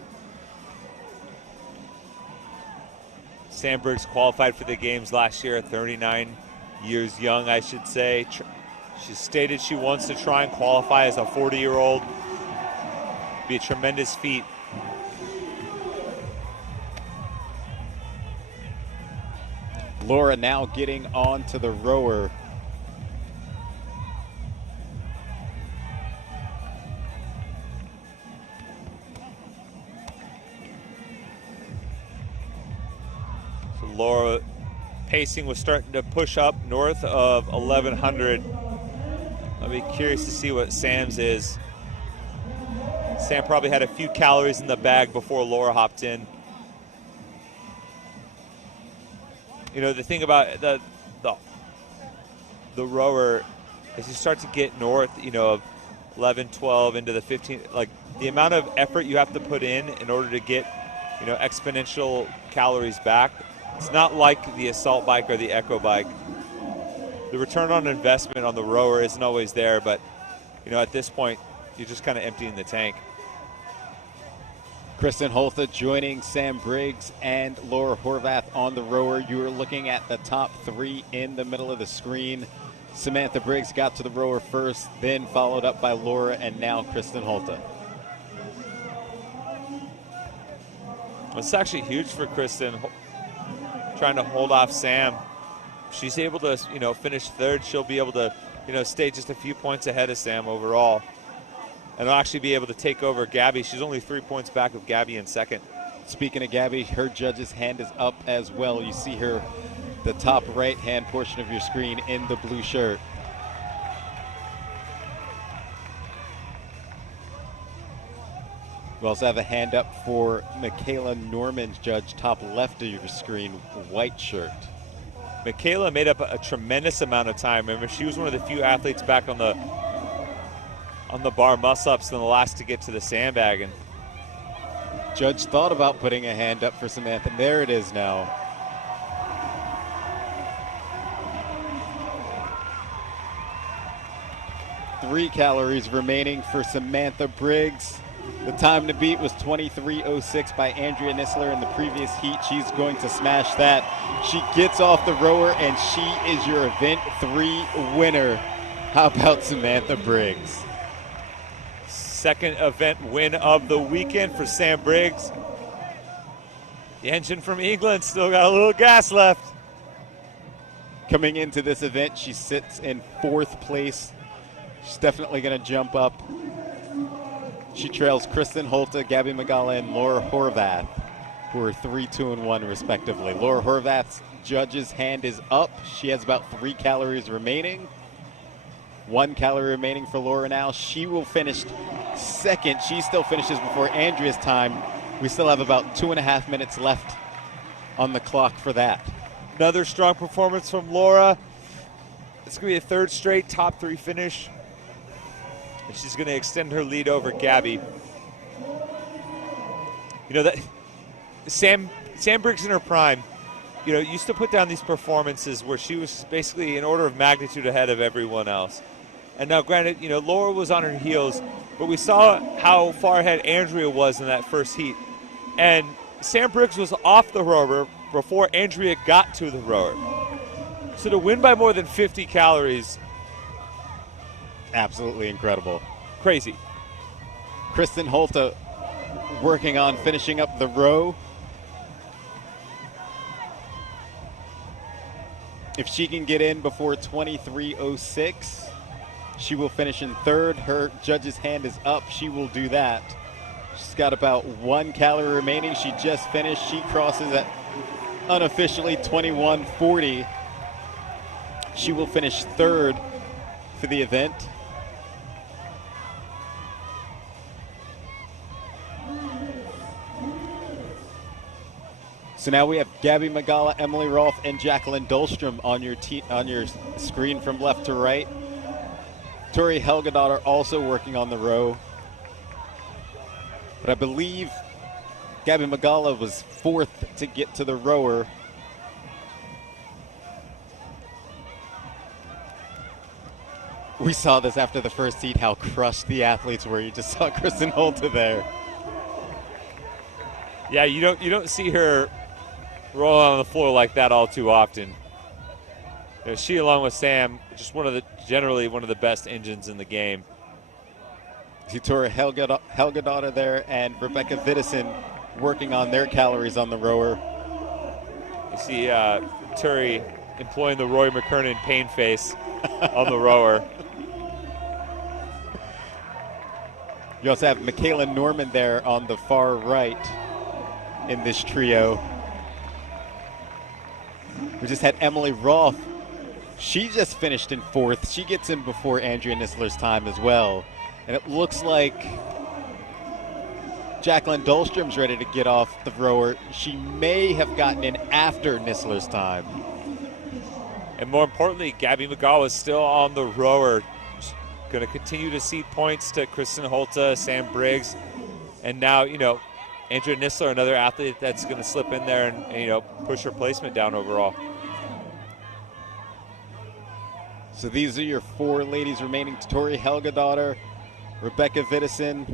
Sam Briggs qualified for the games last year at 39 years young, I should say. She stated she wants to try and qualify as a 40-year-old. Be a tremendous feat. Laura now getting onto the rower. So Laura pacing was starting to push up north of 1100. I'll be curious to see what Sam's is. Sam probably had a few calories in the bag before Laura hopped in. The thing about the rower, as you start to get north, of 11, 12 into the 15, like the amount of effort you have to put in order to get, exponential calories back. It's not like the assault bike or the echo bike. The return on investment on the rower isn't always there, but, at this point, you're just kind of emptying the tank. Kristen Holta joining Sam Briggs and Laura Horvath on the rower. You are looking at the top three in the middle of the screen. Samantha Briggs got to the rower first, then followed up by Laura, and now Kristen Holta. It's actually huge for Kristen, trying to hold off Sam. If she's able to, finish third, she'll be able to, stay just a few points ahead of Sam overall. And will actually be able to take over Gabby. She's only 3 points back of Gabby in second. Speaking of Gabby, her judge's hand is up as well. You see her, the top right-hand portion of your screen in the blue shirt. We also have a hand up for Michaela Norman's judge, top left of your screen, white shirt. Michaela made up a tremendous amount of time. Remember, she was one of the few athletes back on the bar muscle-ups and the last to get to the sandbag. And judge thought about putting a hand up for Samantha. There it is now. Three calories remaining for Samantha Briggs. The time to beat was 23:06 by Andrea Nissler in the previous heat. She's going to smash that. She gets off the rower, and she is your Event 3 winner. How about Samantha Briggs? Second event win of the weekend for Sam Briggs. The engine from England still got a little gas left. Coming into this event, she sits in fourth place. She's definitely going to jump up. She trails Kristen Holta, Gabby Magala, and Laura Horvath, who are 3, 2, and 1 respectively. Laura Horvath's judge's hand is up. She has about 3 calories remaining. 1 calorie remaining for Laura now. She will finish second. She still finishes before Andrea's time. We still have about 2.5 minutes left on the clock for that. Another strong performance from Laura. It's going to be a third straight top 3 finish. And she's going to extend her lead over Gabby. You know, that Sam Briggs in her prime, you know, used to put down these performances where she was basically an order of magnitude ahead of everyone else. And now, granted, you know, Laura was on her heels, but we saw how far ahead Andrea was in that first heat. And Sam Briggs was off the rower before Andrea got to the rower. So to win by more than 50 calories. Absolutely incredible. Crazy. Kristen Holta working on finishing up the row. If she can get in before 23:06, she will finish in third. Her judge's hand is up. She will do that. She's got about 1 calorie remaining. She just finished. She crosses at unofficially 21:40. She will finish third for the event. So now we have Gabby Magala, Emily Rolfe, and Jacqueline Dahlstrom on your screen from left to right. Tori Helgadottir also working on the row. But I believe Gabby Magala was 4th to get to the rower. We saw this after the first heat, how crushed the athletes were. You just saw Kristen Holta there. Yeah, you don't see her roll on the floor like that all too often. You know, she, along with Sam, just generally one of the best engines in the game. See Tora Helgadottir there and Rebecca Vidison working on their calories on the rower. You see Turi employing the Roy McKernan pain face on the rower. You also have Michaela Norman there on the far right in this trio. We just had Emily Rolfe. She just finished in 4th. She gets in before Andrea Nisler's time as well. And it looks like Jacqueline Dahlstrom's ready to get off the rower. She may have gotten in after Nisler's time. And more importantly, Gabby Magala is still on the rower. Going to continue to cede points to Kristen Holta, Sam Briggs, and now, you know, Andrea Nisler, another athlete that's going to slip in there and, you know, push her placement down overall. So these are your 4 ladies remaining: Tori Helgadottir, Rebecca Vidison,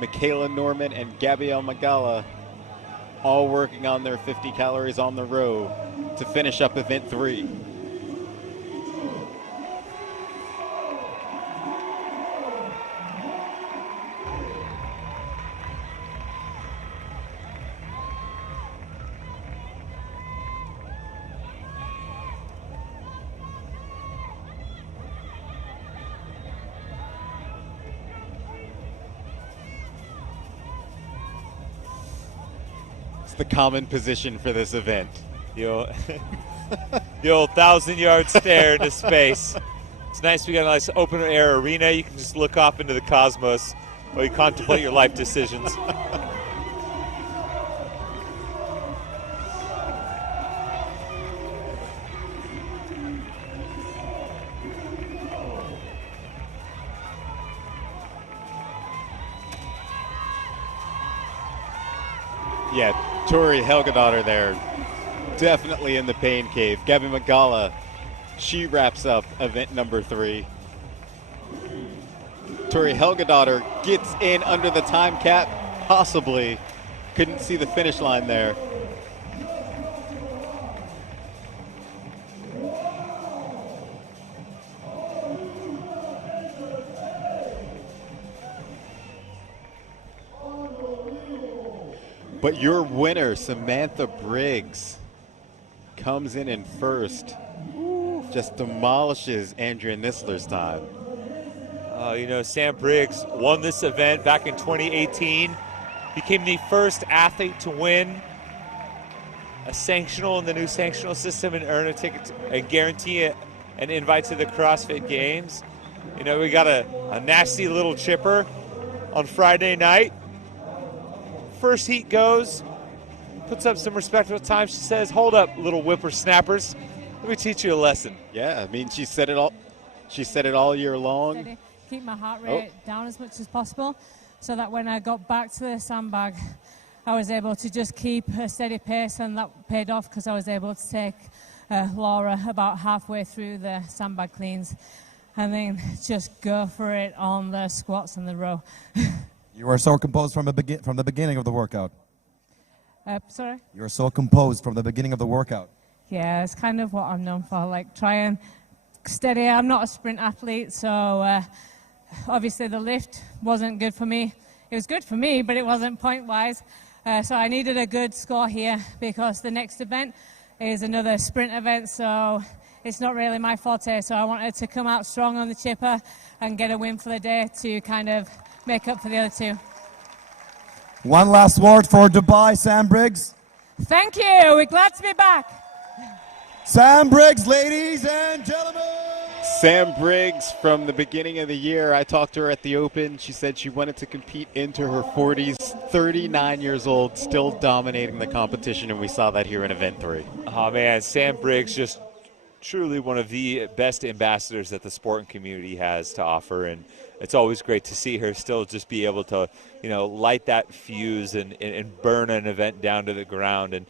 Michaela Norman, and Gabrielle Magala, all working on their 50 calories on the row to finish up event 3. The common position for this event. The old 1,000-yard stare into space. It's nice we got a nice open-air arena. You can just look off into the cosmos while you contemplate your life decisions. Yeah, Tori Helgadottir there, definitely in the pain cave. Gabby Magala, she wraps up event number 3. Tori Helgadottir gets in under the time cap, possibly. Couldn't see the finish line there. But your winner, Samantha Briggs, comes in first. Just demolishes Andrea Nisler's time. You know, Sam Briggs won this event back in 2018. Became the first athlete to win a sanctional in the new sanctional system and earn a ticket and guarantee an invite to the CrossFit Games. You know, we got a nasty little chipper on Friday night. first heat goes, puts up some respectable time. She says, hold up, little whippersnappers. Let me teach you a lesson. Yeah, I mean, she said it all. She said it all year long. Steady. Keep my heart rate down as much as possible, so that when I got back to the sandbag, I was able to just keep a steady pace, and that paid off because I was able to take Laura about halfway through the sandbag cleans, and then just go for it on the squats and the row. You were so composed from the beginning of the workout. Sorry? You were so composed from the beginning of the workout. Yeah, it's kind of what I'm known for, like try and steady. I'm not a sprint athlete, so obviously the lift wasn't good for me. It was good for me, but it wasn't point-wise. So I needed a good score here because the next event is another sprint event, so it's not really my forte. So I wanted to come out strong on the chipper and get a win for the day to kind of make up for the other two. One last word for Dubai, Sam Briggs. Thank you. We're glad to be back. Sam Briggs, ladies and gentlemen. Sam Briggs, from the beginning of the year, I talked to her at the Open. She said she wanted to compete into her 40s, 39 years old, still dominating the competition, and we saw that here in Event 3. Oh, man, Sam Briggs, just truly one of the best ambassadors that the sporting community has to offer, and it's always great to see her still just be able to, light that fuse and burn an event down to the ground. And,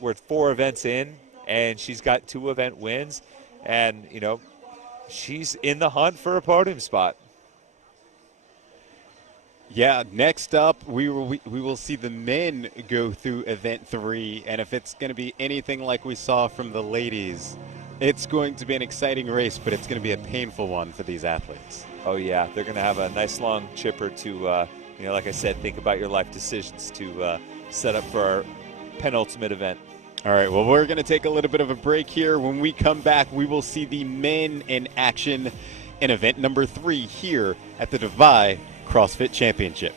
we're 4 events in, and she's got 2 event wins, and, she's in the hunt for a podium spot. Yeah, next up, we will see the men go through Event 3, and if it's going to be anything like we saw from the ladies, it's going to be an exciting race, but it's going to be a painful one for these athletes. Oh, yeah, they're going to have a nice long chipper to, like I said, think about your life decisions to set up for our penultimate event. All right, well, we're going to take a little bit of a break here. When we come back, we will see the men in action in event number 3 here at the Dubai CrossFit Championship.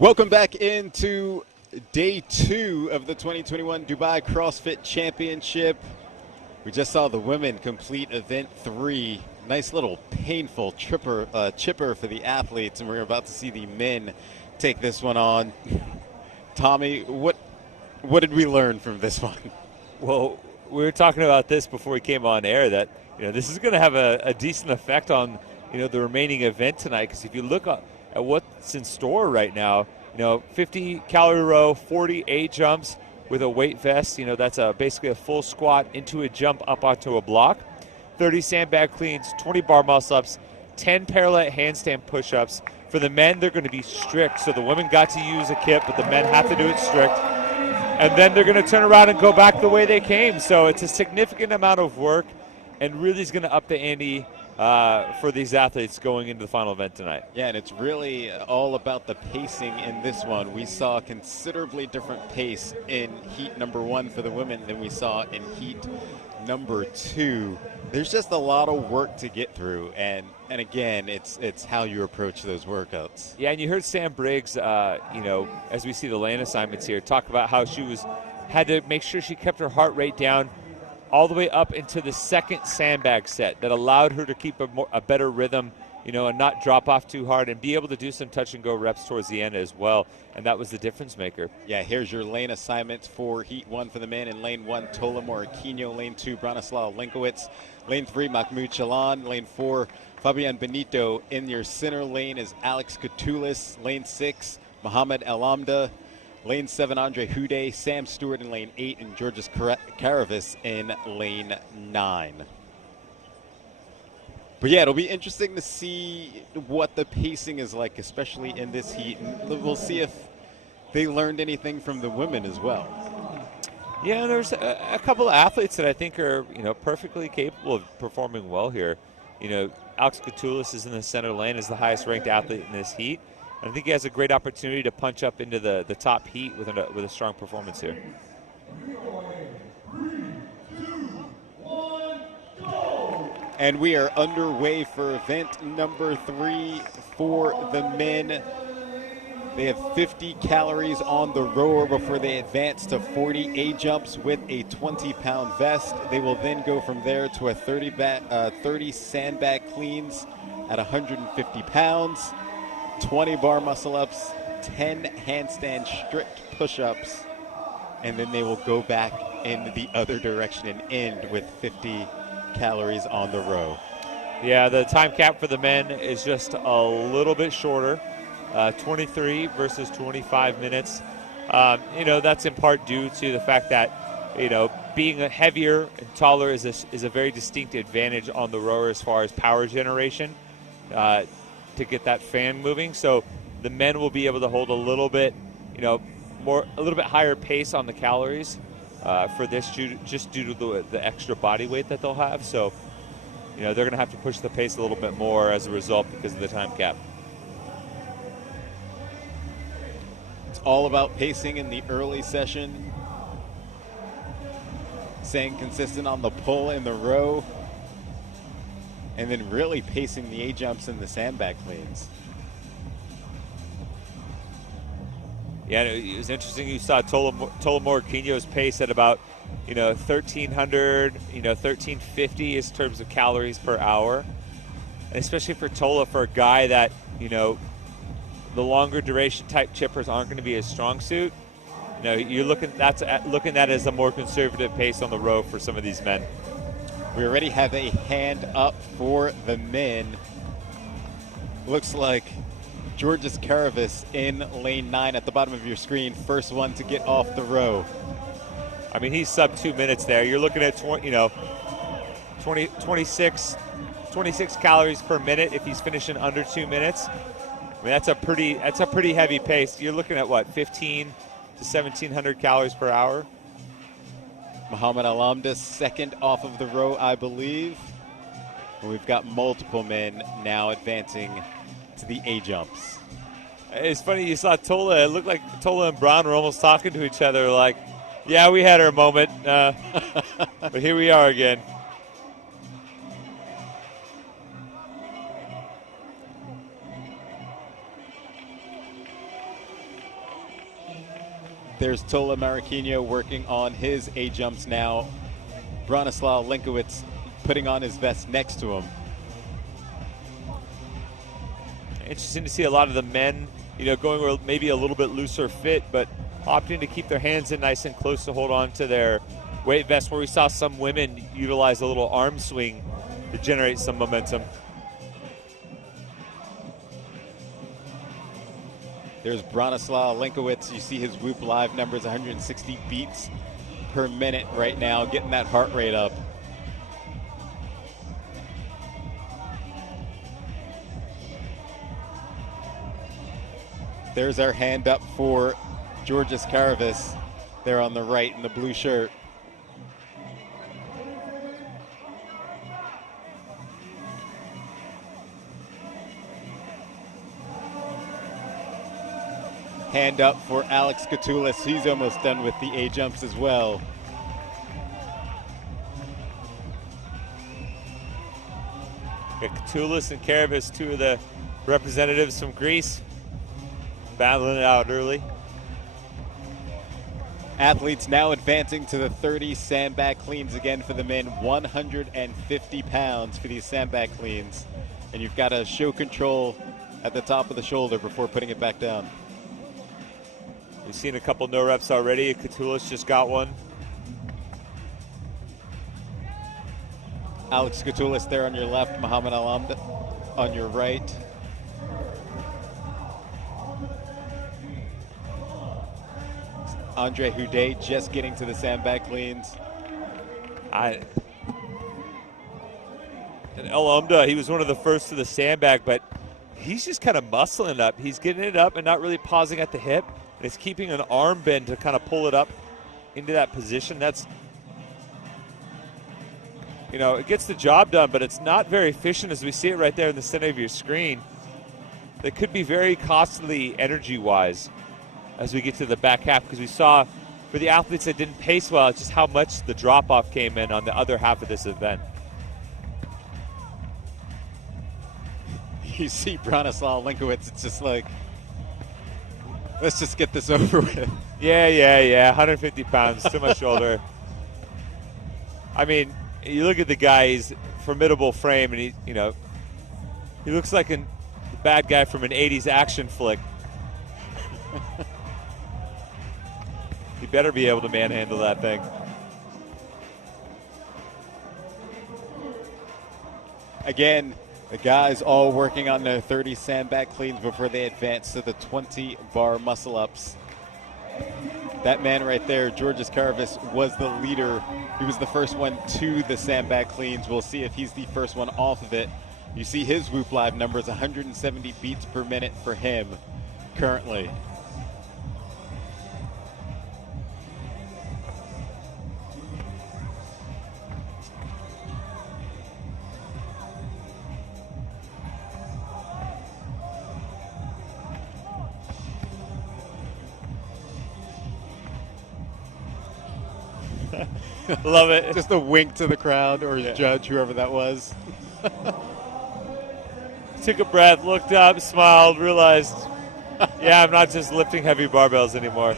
Welcome back into day 2 of the 2021 Dubai CrossFit Championship. We just saw the women complete event 3. Nice little painful chipper for the athletes, and we're about to see the men take this one on. Tommy, what did we learn from this one? Well, we were talking about this before we came on air, that this is going to have a decent effect on the remaining event tonight, because if you look at what's in store right now, 50 calorie row, 40 A jumps with a weight vest, that's basically a full squat into a jump up onto a block, 30 sandbag cleans, 20 bar muscle ups, 10 paralette handstand push-ups. For the men, they're going to be strict, so the women got to use a kit, but the men have to do it strict. And then they're going to turn around and go back the way they came. So it's a significant amount of work, and really is going to up the ante for these athletes going into the final event tonight. Yeah, and it's really all about the pacing in this one. We saw a considerably different pace in heat number 1 for the women than we saw in heat number 2. There's just a lot of work to get through, and again, it's how you approach those workouts. Yeah, and you heard Sam Briggs, as we see the lane assignments here, talk about how she had to make sure she kept her heart rate down all the way up into the second sandbag set. That allowed her to keep a better rhythm, and not drop off too hard, and be able to do some touch and go reps towards the end as well. And that was the difference maker. Yeah, here's your lane assignments for heat 1 for the men. In lane 1, Tola Moraquino. Lane 2, Branislav Linkowitz. Lane 3, Mahmoud Chalan. Lane 4, Fabian Benito. In your center lane is Alex Katulis. Lane 6, Mohamed Elamda. Lane 7, Andre Hude. Sam Stewart in lane 8, and Georges Karavis in lane 9. But yeah, it'll be interesting to see what the pacing is like, especially in this heat. And we'll see if they learned anything from the women as well. Yeah, there's a couple of athletes that I think are, perfectly capable of performing well here. Alex Katulis is in the center lane, is the highest ranked athlete in this heat. And I think he has a great opportunity to punch up into the top heat with a strong performance here. And we are underway for event number 3 for the men. They have 50 calories on the rower before they advance to 40 A jumps with a 20-pound vest. They will then go from there to a 30 sandbag cleans at 150 pounds, 20 bar muscle ups, 10 handstand strict push-ups, and then they will go back in the other direction and end with 50 calories on the row. Yeah, the time cap for the men is just a little bit shorter, 23 versus 25 minutes. That's in part due to the fact that, being heavier and taller is a very distinct advantage on the rower as far as power generation to get that fan moving. So the men will be able to hold a little bit, a little bit higher pace on the calories for this, just due to the extra body weight that they'll have. So, they're going to have to push the pace a little bit more as a result because of the time cap. It's all about pacing in the early session, staying consistent on the pull in the row, and then really pacing the A-jumps and the sandbag cleans. Yeah, it was interesting. You saw Tola Moraquino's pace at about, 1,300, 1,350 in terms of calories per hour. And especially for Tola, for a guy that, the longer duration type chippers aren't going to be his strong suit. You're looking at that as a more conservative pace on the row for some of these men. We already have a hand up for the men. Looks like Georges Karavis in lane 9 at the bottom of your screen, first one to get off the row. I mean, he's sub 2 minutes there. You're looking at 26 calories per minute if he's finishing under 2 minutes. I mean, that's a pretty heavy pace. You're looking at what, 15 to 1,700 calories per hour. Mohamed Alamda second off of the row, I believe. And we've got multiple men now advancing to the A jumps. It's funny, you saw Tola. It looked like Tola and Brown were almost talking to each other like, yeah, we had our moment, but here we are again. There's Tola Marquinhos working on his A jumps now. Bronislaw Linkowitz putting on his vest next to him. Interesting to see a lot of the men, going maybe a little bit looser fit, but opting to keep their hands in nice and close to hold on to their weight vest, where we saw some women utilize a little arm swing to generate some momentum. There's Bronislaw Linkowitz. You see his Whoop Live numbers, 160 beats per minute right now, getting that heart rate up. There's our hand up for Georges Caravis there on the right in the blue shirt. Hand up for Alex Katulis. He's almost done with the A jumps as well. Katulis and Caravis, two of the representatives from Greece, battling it out early. Athletes now advancing to the 30 sandbag cleans again for the men, 150 pounds for these sandbag cleans. And you've got to show control at the top of the shoulder before putting it back down. We've seen a couple no reps already. Katulis just got one. Alex Katulis there on your left, Muhammad Alamda on your right. Andre Houdet just getting to the sandbag cleans. And Alamda, he was one of the first to the sandbag, but he's just kind of muscling up. He's getting it up and not really pausing at the hip. And he's keeping an arm bend to kind of pull it up into that position. That's, it gets the job done, but it's not very efficient as we see it right there in the center of your screen. That could be very costly energy-wise as we get to the back half, because we saw for the athletes that didn't pace well, it's just how much the drop-off came in on the other half of this event. You see Bronislaw Linkowitz, it's just like, let's just get this over with. Yeah. 150 pounds to my shoulder. I mean, you look at the guy, he's formidable frame, and he looks like a bad guy from an 80s action flick. He better be able to manhandle that thing. Again, the guys all working on their 30 sandbag cleans before they advance to the 20 bar muscle ups. That man right there, Georges Caravis, was the leader. He was the first one to the sandbag cleans. We'll see if he's the first one off of it. You see his Whoop Live numbers, 170 beats per minute for him currently. Love it. Just a wink to the crowd or his judge, whoever that was. Took a breath, looked up, smiled, realized, I'm not just lifting heavy barbells anymore.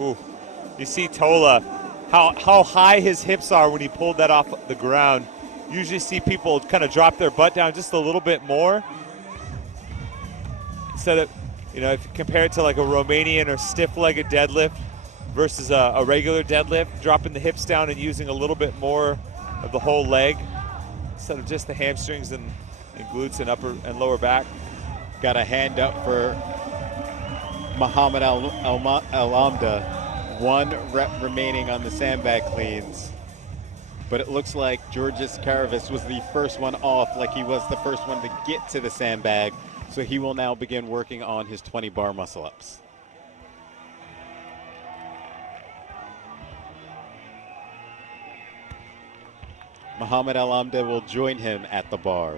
Ooh, you see Tola, how high his hips are when he pulled that off the ground. Usually see people kind of drop their butt down just a little bit more. Instead of, if you compare it to like a Romanian or stiff-legged deadlift versus a regular deadlift, dropping the hips down and using a little bit more of the whole leg instead of just the hamstrings and glutes and upper and lower back. Got a hand up for Muhammad Alamda. 1 rep remaining on the sandbag cleans. But it looks like Georges Caravis was the first one off, like he was the first one to get to the sandbag. So he will now begin working on his 20 bar muscle ups. Muhammad Alamda will join him at the bar.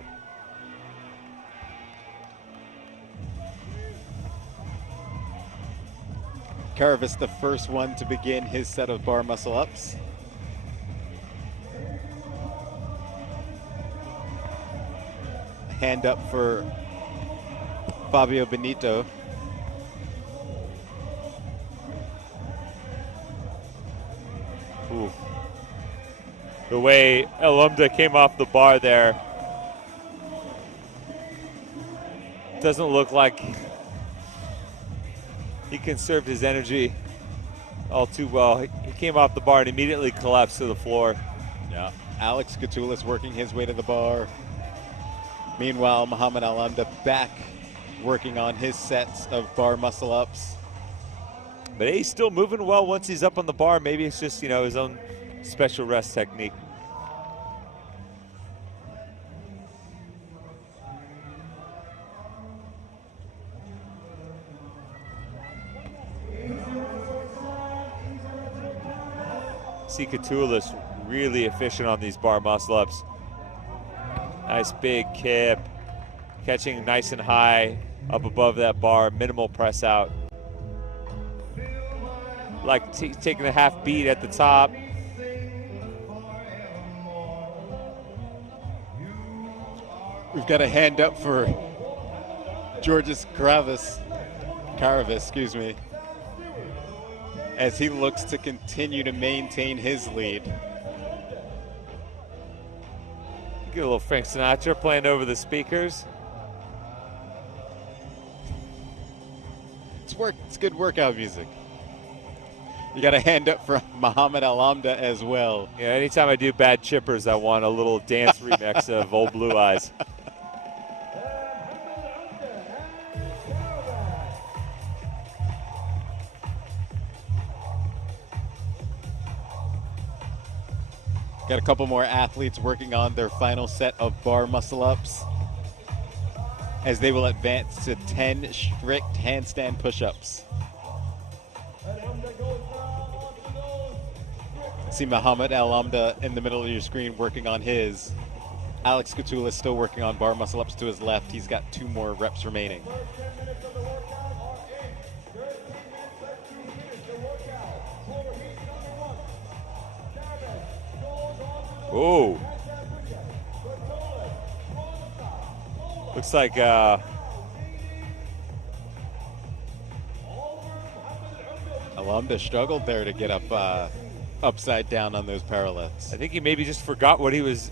Caravis, the first one to begin his set of bar muscle ups. hand up for Fabio Benito. Ooh. The way Alumda came off the bar there, doesn't look like he conserved his energy all too well. He came off the bar and immediately collapsed to the floor. Yeah. Alex Catoulis working his way to the bar. Meanwhile, Muhammad Alumda back working on his sets of bar muscle ups. But he's still moving well once he's up on the bar. Maybe it's just, you know, his own special rest technique. See Catoulis really efficient on these bar muscle ups. Nice big kip, catching nice and high up above that bar, minimal press out. Like taking a half beat at the top. We've got a hand up for Georges Caravis, excuse me, as he looks to continue to maintain his lead. Get a little Frank Sinatra playing over the speakers. It's good workout music. You got a hand up for Muhammad Alumda as well. Yeah, anytime I do bad chippers, I want a little dance remix of Old Blue Eyes. Got a couple more athletes working on their final set of bar muscle ups as they will advance to 10 strict handstand push-ups. See Muhammad Alumda in the middle of your screen working on his. Alex Catoulis still working on bar muscle ups to his left. He's got 2 more reps remaining. Ooh. Looks like Alumda struggled there to get up upside down on those parallettes. I think he maybe just forgot where he was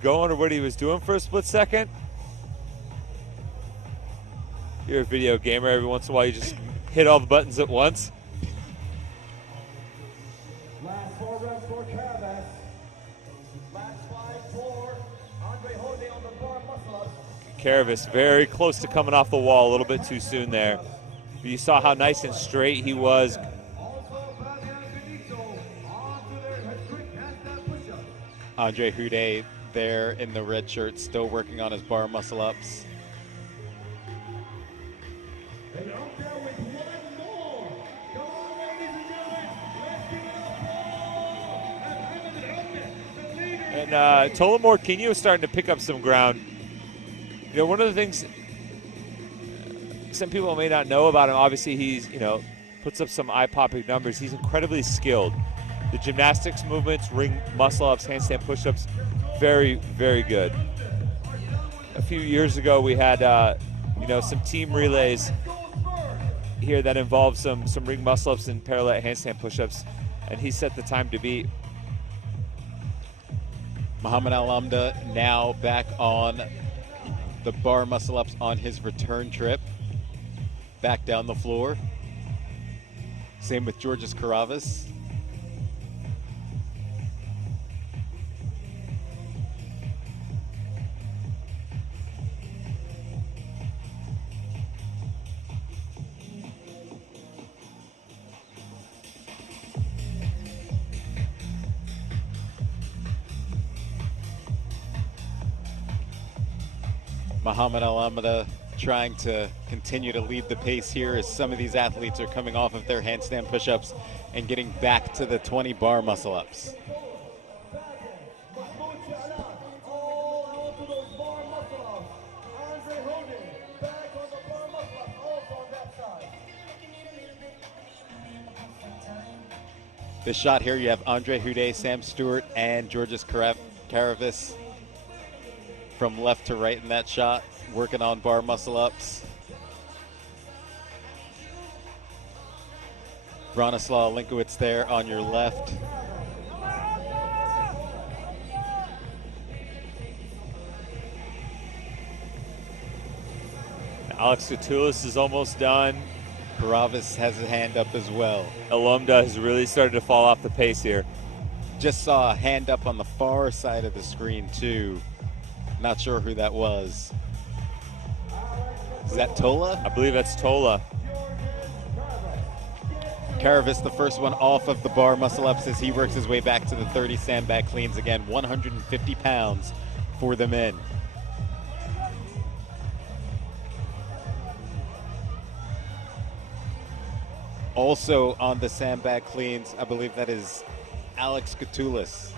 going or what he was doing for a split second. You're a video gamer. Every once in a while, you just hit all the buttons at once. Last 4 reps for Caravis. Last 5 for Andre Jose on the bar muscle-ups. Caravis very close to coming off the wall a little bit too soon there. But you saw how nice and straight he was. Andre Houdet there in the red shirt, still working on his bar muscle ups. And up there with 1 more. Come on, ladies and gentlemen. Let's give it up for And Tola Morquinho is starting to pick up some ground. You know, one of the things some people may not know about him, obviously he's, you know, puts up some eye-popping numbers. He's incredibly skilled. The gymnastics movements, ring muscle-ups, handstand push-ups, very, very good. A few years ago, we had, you know, some team relays here that involved some ring muscle-ups and paralette handstand push-ups, and he set the time to beat. Muhammad Alumda now back on the bar muscle ups on his return trip. Back down the floor. Same with Georges Caravis. Muhammad Alumda trying to continue to lead the pace here as some of these athletes are coming off of their handstand push-ups and getting back to the 20 bar muscle-ups. This shot here, you have Andre Houdet, Sam Stewart, and Georges Caravis from left to right in that shot, working on bar muscle ups. Bronislaw Linkowitz there on your left. Alex Catoulis is almost done. Karavis has a hand up as well. Alumda has really started to fall off the pace here. Just saw a hand up on the far side of the screen too. Not sure who that was. Is that Tola? I believe that's Tola. Karavis, the first one off of the bar muscle ups as he works his way back to the 30 sandbag cleans again. 150 pounds for the men. Also on the sandbag cleans, I believe that is Alex Catoulis.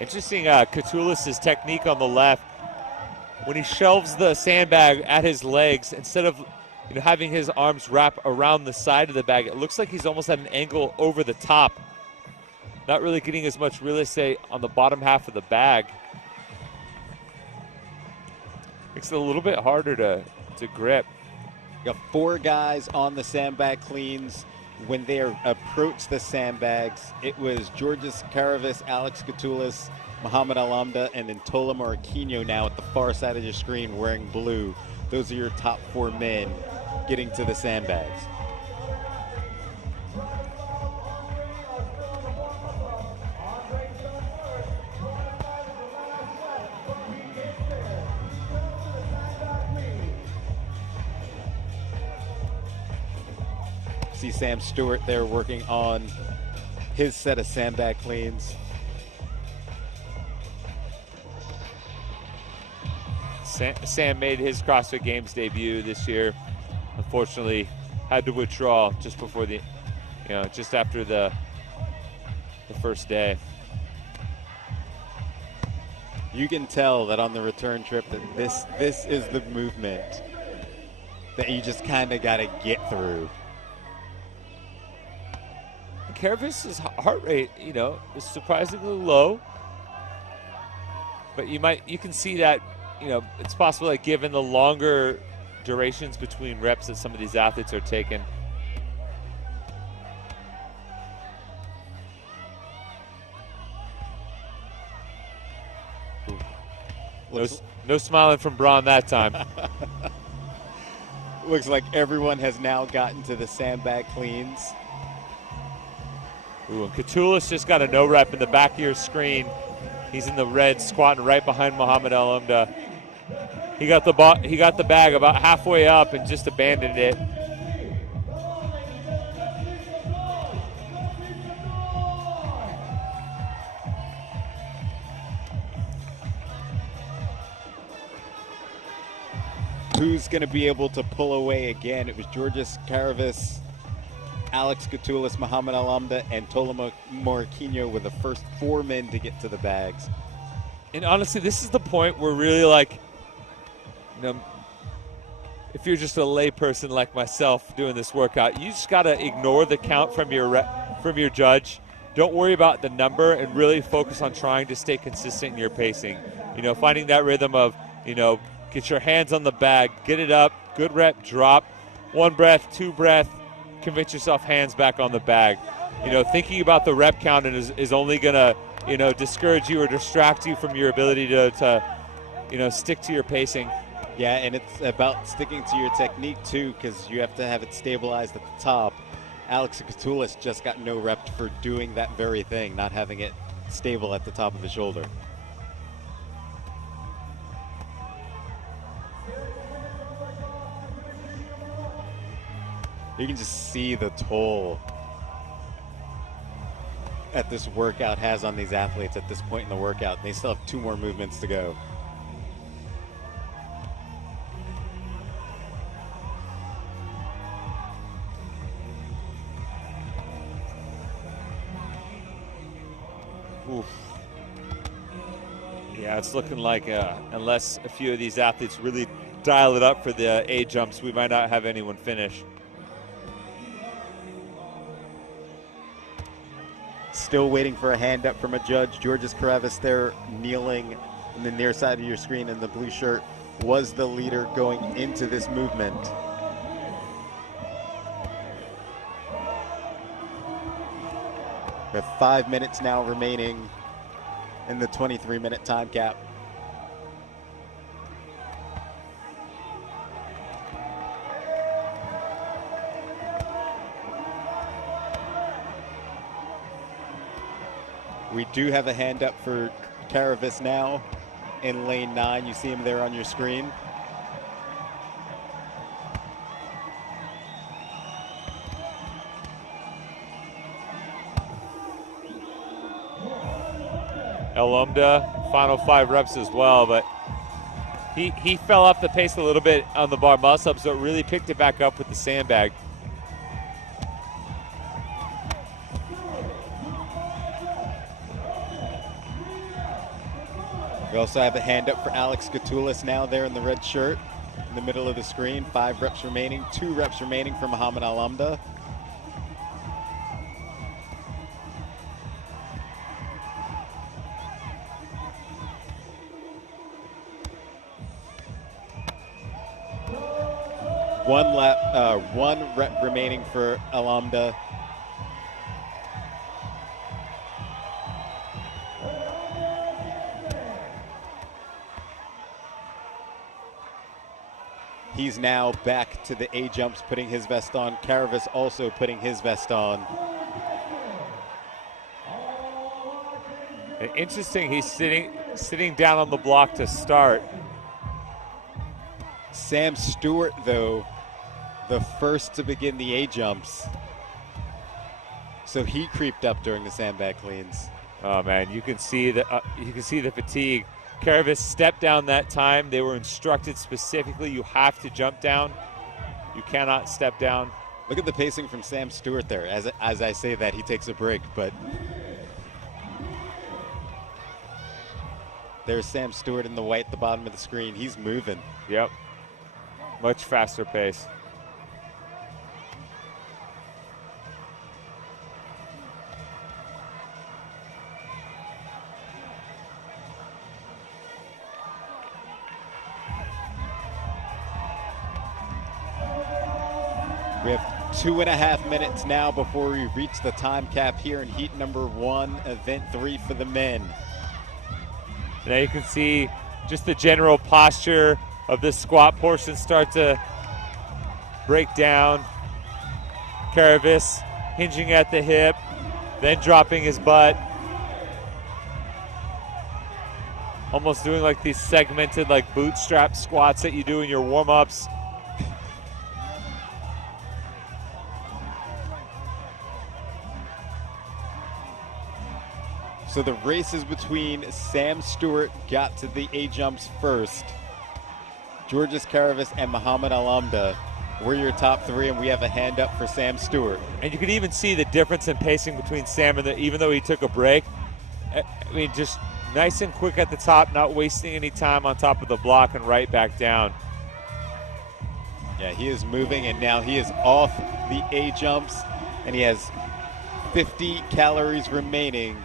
Interesting, Catoulis' technique on the left. When he shelves the sandbag at his legs, instead of having his arms wrap around the side of the bag, it looks like he's almost at an angle over the top. Not really getting as much real estate on the bottom half of the bag. Makes it a little bit harder to grip. You got 4 guys on the sandbag cleans. When they approached the sandbags, it was Georgios Karavis, Alex Catoulis, Muhammad Alhamda, and then Tola Moraquinho now at the far side of your screen wearing blue. Those are your top 4 men getting to the sandbags. See Sam Stewart there working on his set of sandbag cleans. Sam made his CrossFit Games debut this year. Unfortunately, had to withdraw just before just after the first day. You can tell that on the return trip that this is the movement that you just kind of got to get through. Karavis' heart rate, is surprisingly low, but you can see that, it's possible that given the longer durations between reps that some of these athletes are taking. No smiling from Braun that time. Looks like everyone has now gotten to the sandbag cleans. Ooh, and Catoulis just got a no rep in the back of your screen. He's in the red, squatting right behind Muhammad Alhamda. He got the bag about halfway up and just abandoned it. Who's going to be able to pull away again? It was Georgios Karavis, Alex Catoulis, Muhammad Alhamda, and Tola Moraquinho were the first 4 men to get to the bags. And honestly, this is the point where really, if you're just a lay person like myself doing this workout, you just got to ignore the count from your judge. Don't worry about the number and really focus on trying to stay consistent in your pacing. Finding that rhythm of, get your hands on the bag, get it up, good rep, drop, 1 breath, 2 breath, convince yourself hands back on the bag. Thinking about the rep count is only going to, discourage you or distract you from your ability to stick to your pacing. Yeah, and it's about sticking to your technique too, because you have to have it stabilized at the top. Alex Catoulis just got no rep for doing that very thing, not having it stable at the top of the shoulder. You can just see the toll that this workout has on these athletes at this point in the workout. They still have 2 more movements to go. Oof. Yeah, it's looking like unless a few of these athletes really dial it up for the A jumps, we might not have anyone finish. Still waiting for a hand up from a judge. Georges Karavis there kneeling in the near side of your screen in the blue shirt was the leader going into this movement. We have 5 minutes now remaining in the 23-minute time cap. We do have a hand up for Karavis now in lane 9. You see him there on your screen. Elomda, final 5 reps as well, but he fell off the pace a little bit on the bar muscle-up, so it really picked it back up with the sandbag. We also have a hand up for Alex Gatulis now there in the red shirt in the middle of the screen. 5 reps remaining, 2 reps remaining for Muhammad Alamda. One rep remaining for Alamda. He's now back to the A jumps, putting his vest on. Karavis also putting his vest on. Interesting, he's sitting down on the block to start. Sam Stewart, though, the first to begin the A jumps. So he creeped up during the sandbag cleans. Oh man, you can see the fatigue. Karavis stepped down that time. They were instructed specifically, you have to jump down. You cannot step down. Look at the pacing from Sam Stewart there. As I say that, he takes a break, but there's Sam Stewart in the white at the bottom of the screen. He's moving. Yep. Much faster pace. We have 2.5 minutes now before we reach the time cap here in heat number 1, event 3 for the men. Now you can see just the general posture of this squat portion start to break down. Karavis hinging at the hip, then dropping his butt. Almost doing like these segmented like bootstrap squats that you do in your warm-ups. So the races between Sam Stewart got to the A jumps first. Georges Karavis and Muhammad Alamda were your top 3, and we have a hand up for Sam Stewart. And you can even see the difference in pacing between Sam and even though he took a break. I mean, just nice and quick at the top, not wasting any time on top of the block and right back down. Yeah, he is moving, and now he is off the A jumps, and he has 50 calories remaining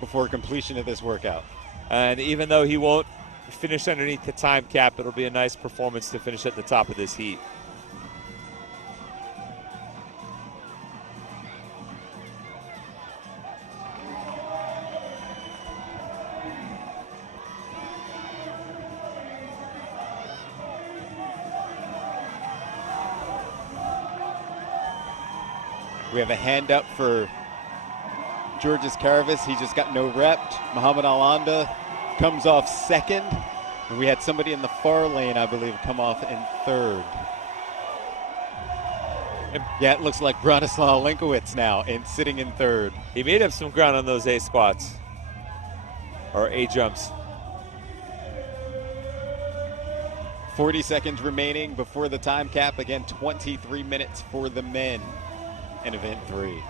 before completion of this workout. And even though he won't finish underneath the time cap, it'll be a nice performance to finish at the top of this heat. We have a hand up for Georges Karavis. He just got no rep. Muhammad Alamda comes off second. And we had somebody in the far lane, I believe, come off in third. Yeah, it looks like Bronislaw Lenkowitz now sitting in third. He made up some ground on those A squats, or A jumps. 40 seconds remaining before the time cap. Again, 23 minutes for the men in event 3.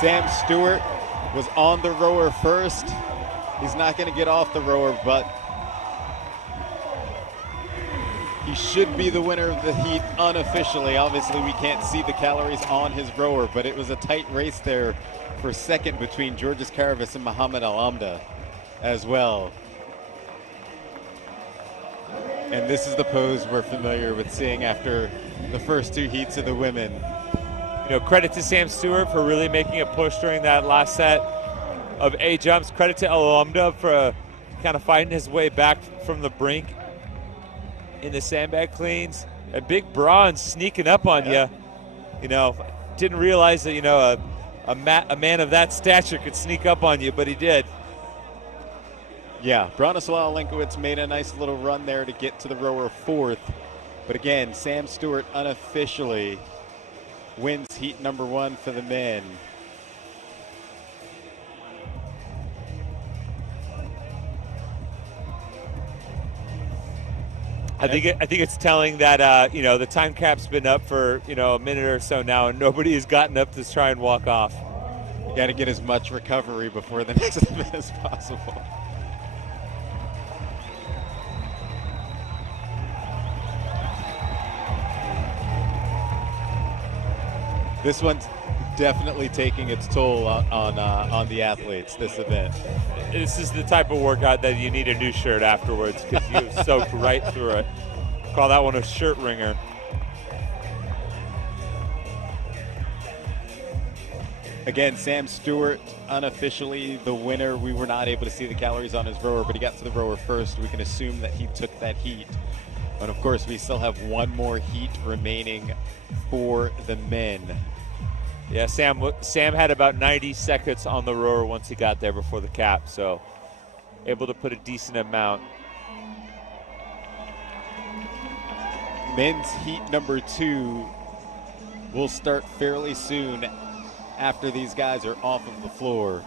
Sam Stewart was on the rower first. He's not going to get off the rower, but he should be the winner of the heat unofficially. Obviously, we can't see the calories on his rower, but it was a tight race there for second between Georges Caravis and Muhammad Al-Amda as well. And this is the pose we're familiar with seeing after the first two heats of the women. You know, credit to Sam Stewart for really making a push during that last set of A jumps. Credit to Al-Amda for kind of fighting his way back from the brink in the sandbag cleans. A big bronze sneaking up on you. You know, didn't realize that, you know, a man of that stature could sneak up on you, but he did. Yeah, Bronislaw Lenkowitz made a nice little run there to get to the rower fourth. But again, Sam Stewart unofficially wins heat number one for the men. I think it's telling that you know, the time cap's been up for, you know, a minute or so now, and nobody has gotten up to try and walk off. You got to get as much recovery before the next event as possible. This one's definitely taking its toll on the athletes, this event. This is the type of workout that you need a new shirt afterwards because you soaked right through it. Call that one a shirt wringer. Again, Sam Stewart unofficially the winner. We were not able to see the calories on his rower, but he got to the rower first. We can assume that he took that heat. But of course, we still have one more heat remaining for the men. Yeah, Sam had about 90 seconds on the rower once he got there before the cap, so able to put a decent amount. Men's heat number two will start fairly soon after these guys are off of the floor.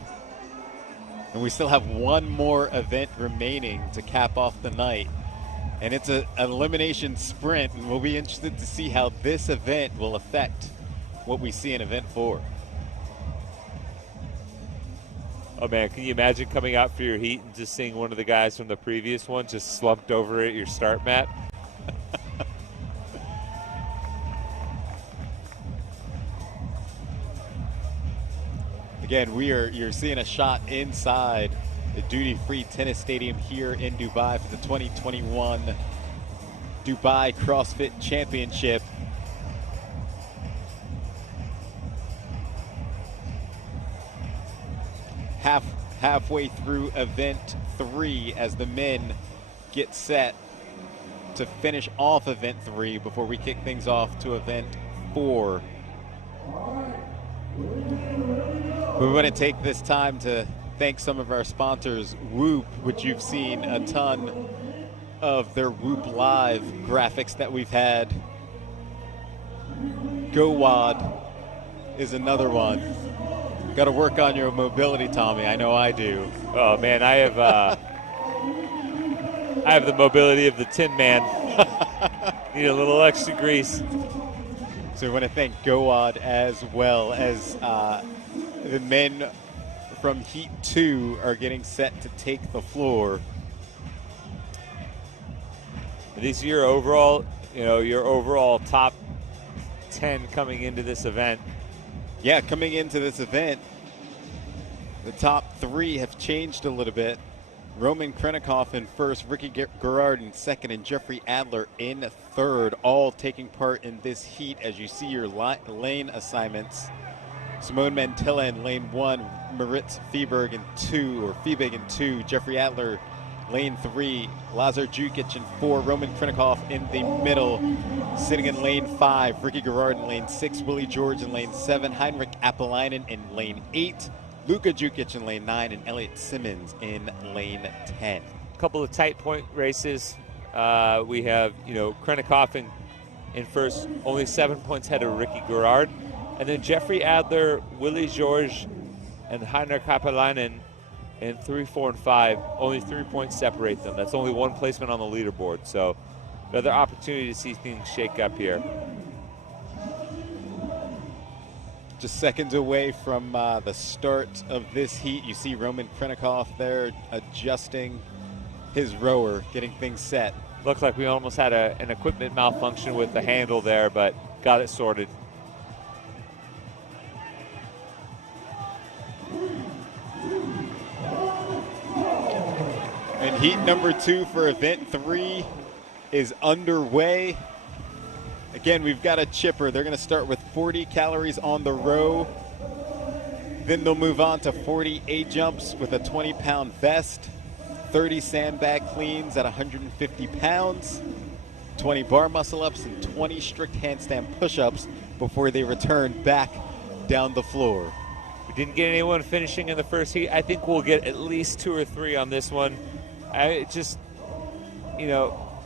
And we still have one more event remaining to cap off the night. And it's an elimination sprint, and we'll be interested to see how this event will affect what we see in event 4. Oh man, can you imagine coming out for your heat and just seeing one of the guys from the previous one just slumped over at your start mat? Again, you're seeing a shot inside the duty-free tennis stadium here in Dubai for the 2021 Dubai CrossFit Championship. Halfway through event 3 as the men get set to finish off event 3 before we kick things off to event 4. We want to take this time to thank some of our sponsors. Whoop, which you've seen a ton of their Whoop Live graphics that we've had. GoWad is another one. Got to work on your mobility, Tommy. I know I do. Oh man, I have the mobility of the Tin Man. Need a little extra grease. So we want to thank GoWad as well as the men from Heat 2 are getting set to take the floor. These are your overall top 10 coming into this event. Yeah, coming into this event, the top 3 have changed a little bit. Roman Krennikov in first, Ricky Garrard in second, and Jeffrey Adler in third, all taking part in this heat as you see your lane assignments. Simone Mantilla in lane 1, Maritz Fieberg in 2, Jeffrey Adler lane 3, Lazar Dukic in 4, Roman Krennikov in the middle, sitting in lane 5, Ricky Garrard in lane 6, Willie George in lane 7, Heinrich Appelainen in lane 8, Luka Dukic in lane 9, and Elliot Simmons in lane 10. A couple of tight point races. We have, Krennikov in first, only 7 points ahead of Ricky Garrard. And then Jeffrey Adler, Willie George, and Heinrich Appelainen in 3, 4, and 5. Only 3 points separate them. That's only one placement on the leaderboard. So another opportunity to see things shake up here. Just seconds away from the start of this heat. You see Roman Krennikov there adjusting his rower, getting things set. Looked like we almost had an equipment malfunction with the handle there, but got it sorted. And heat number 2 for event 3 is underway. Again, we've got a chipper. They're going to start with 40 calories on the row. Then they'll move on to 40 A-jumps with a 20-pound vest, 30 sandbag cleans at 150 pounds, 20 bar muscle-ups, and 20 strict handstand push-ups before they return back down the floor. We didn't get anyone finishing in the first heat. I think we'll get at least 2 or 3 on this one.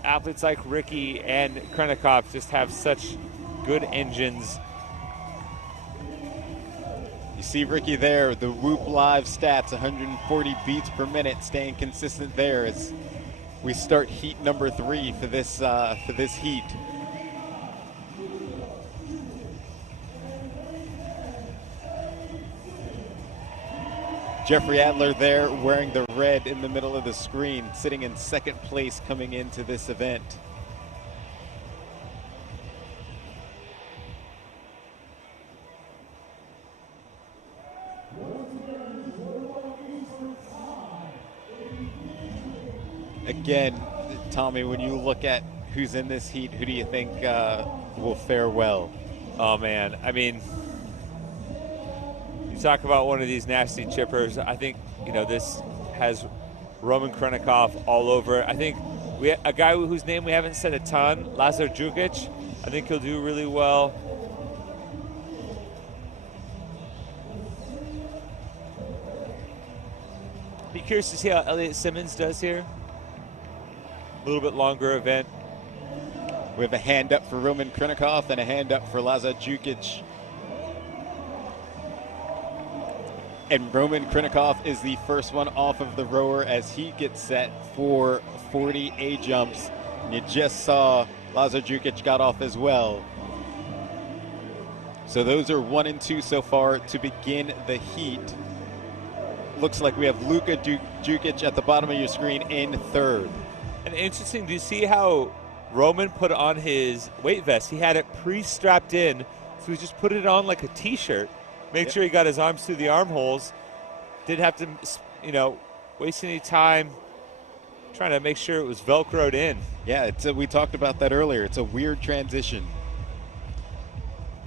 Athletes like Ricky and Krennikov just have such good engines. You see Ricky there, the Whoop Live stats, 140 beats per minute, staying consistent there as we start heat number 3 for this heat. Jeffrey Adler there wearing the red in the middle of the screen, sitting in second place coming into this event. Again, Tommy, when you look at who's in this heat, who do you think will fare well? Oh, man. I mean, you talk about one of these nasty chippers. I think, this has Roman Krennikov all over. I think a guy whose name we haven't said a ton, Lazar Dukic, I think he'll do really well. Be curious to see how Elliot Simmons does here. A little bit longer event. We have a hand up for Roman Krennikov and a hand up for Lazar Dukic. And Roman Krennikov is the first one off of the rower as he gets set for 40 A-jumps. And you just saw Lazar Dukic got off as well. So those are 1 and 2 so far to begin the heat. Looks like we have Luka Dukic at the bottom of your screen in third. And interesting, do you see how Roman put on his weight vest? He had it pre-strapped in, so he just put it on like a T-shirt. Made sure he got his arms through the armholes. Didn't have to, waste any time trying to make sure it was Velcroed in. Yeah, we talked about that earlier. It's a weird transition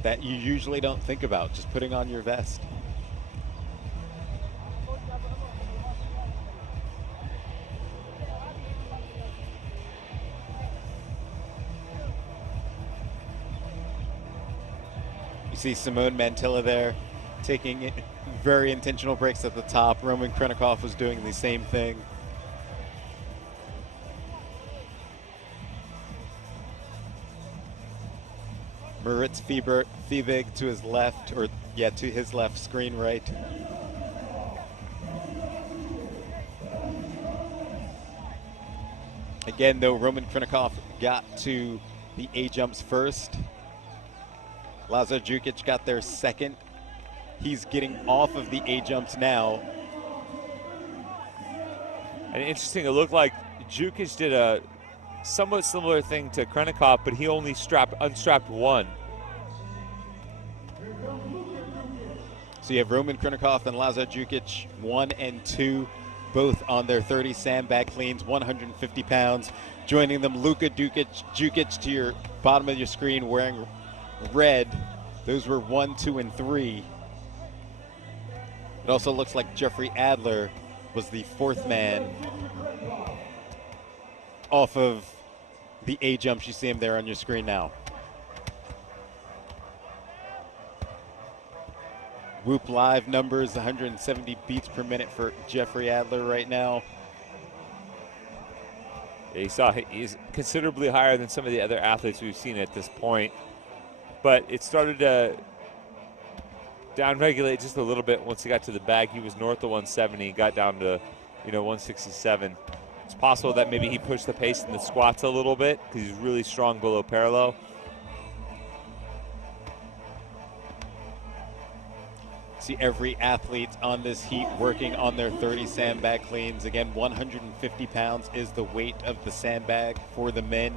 that you usually don't think about, just putting on your vest. You see Simone Mantilla there taking very intentional breaks at the top. Roman Krennikov was doing the same thing. Moritz Fiebig to his left, to his left, screen right. Again, though, Roman Krennikov got to the A-jumps first. Lazar Dukic got there second. He's getting off of the A-jumps now. And interesting, it looked like Dukic did a somewhat similar thing to Krennikov, but he only unstrapped one. So you have Roman Krennikov and Lazar Dukic, 1 and 2, both on their 30 sandbag cleans, 150 pounds. Joining them, Luka Dukic to your bottom of your screen wearing red. Those were 1, 2, and 3. It also looks like Jeffrey Adler was the fourth man off of the A-jumps. You see him there on your screen now. Whoop Live numbers, 170 beats per minute for Jeffrey Adler right now. Yeah, he's considerably higher than some of the other athletes we've seen at this point. But it started to down-regulate just a little bit once he got to the bag. He was north of 170, got down to 167. It's possible that maybe he pushed the pace in the squats a little bit because he's really strong below parallel. See every athlete on this heat working on their 30 sandbag cleans. Again, 150 pounds is the weight of the sandbag for the men.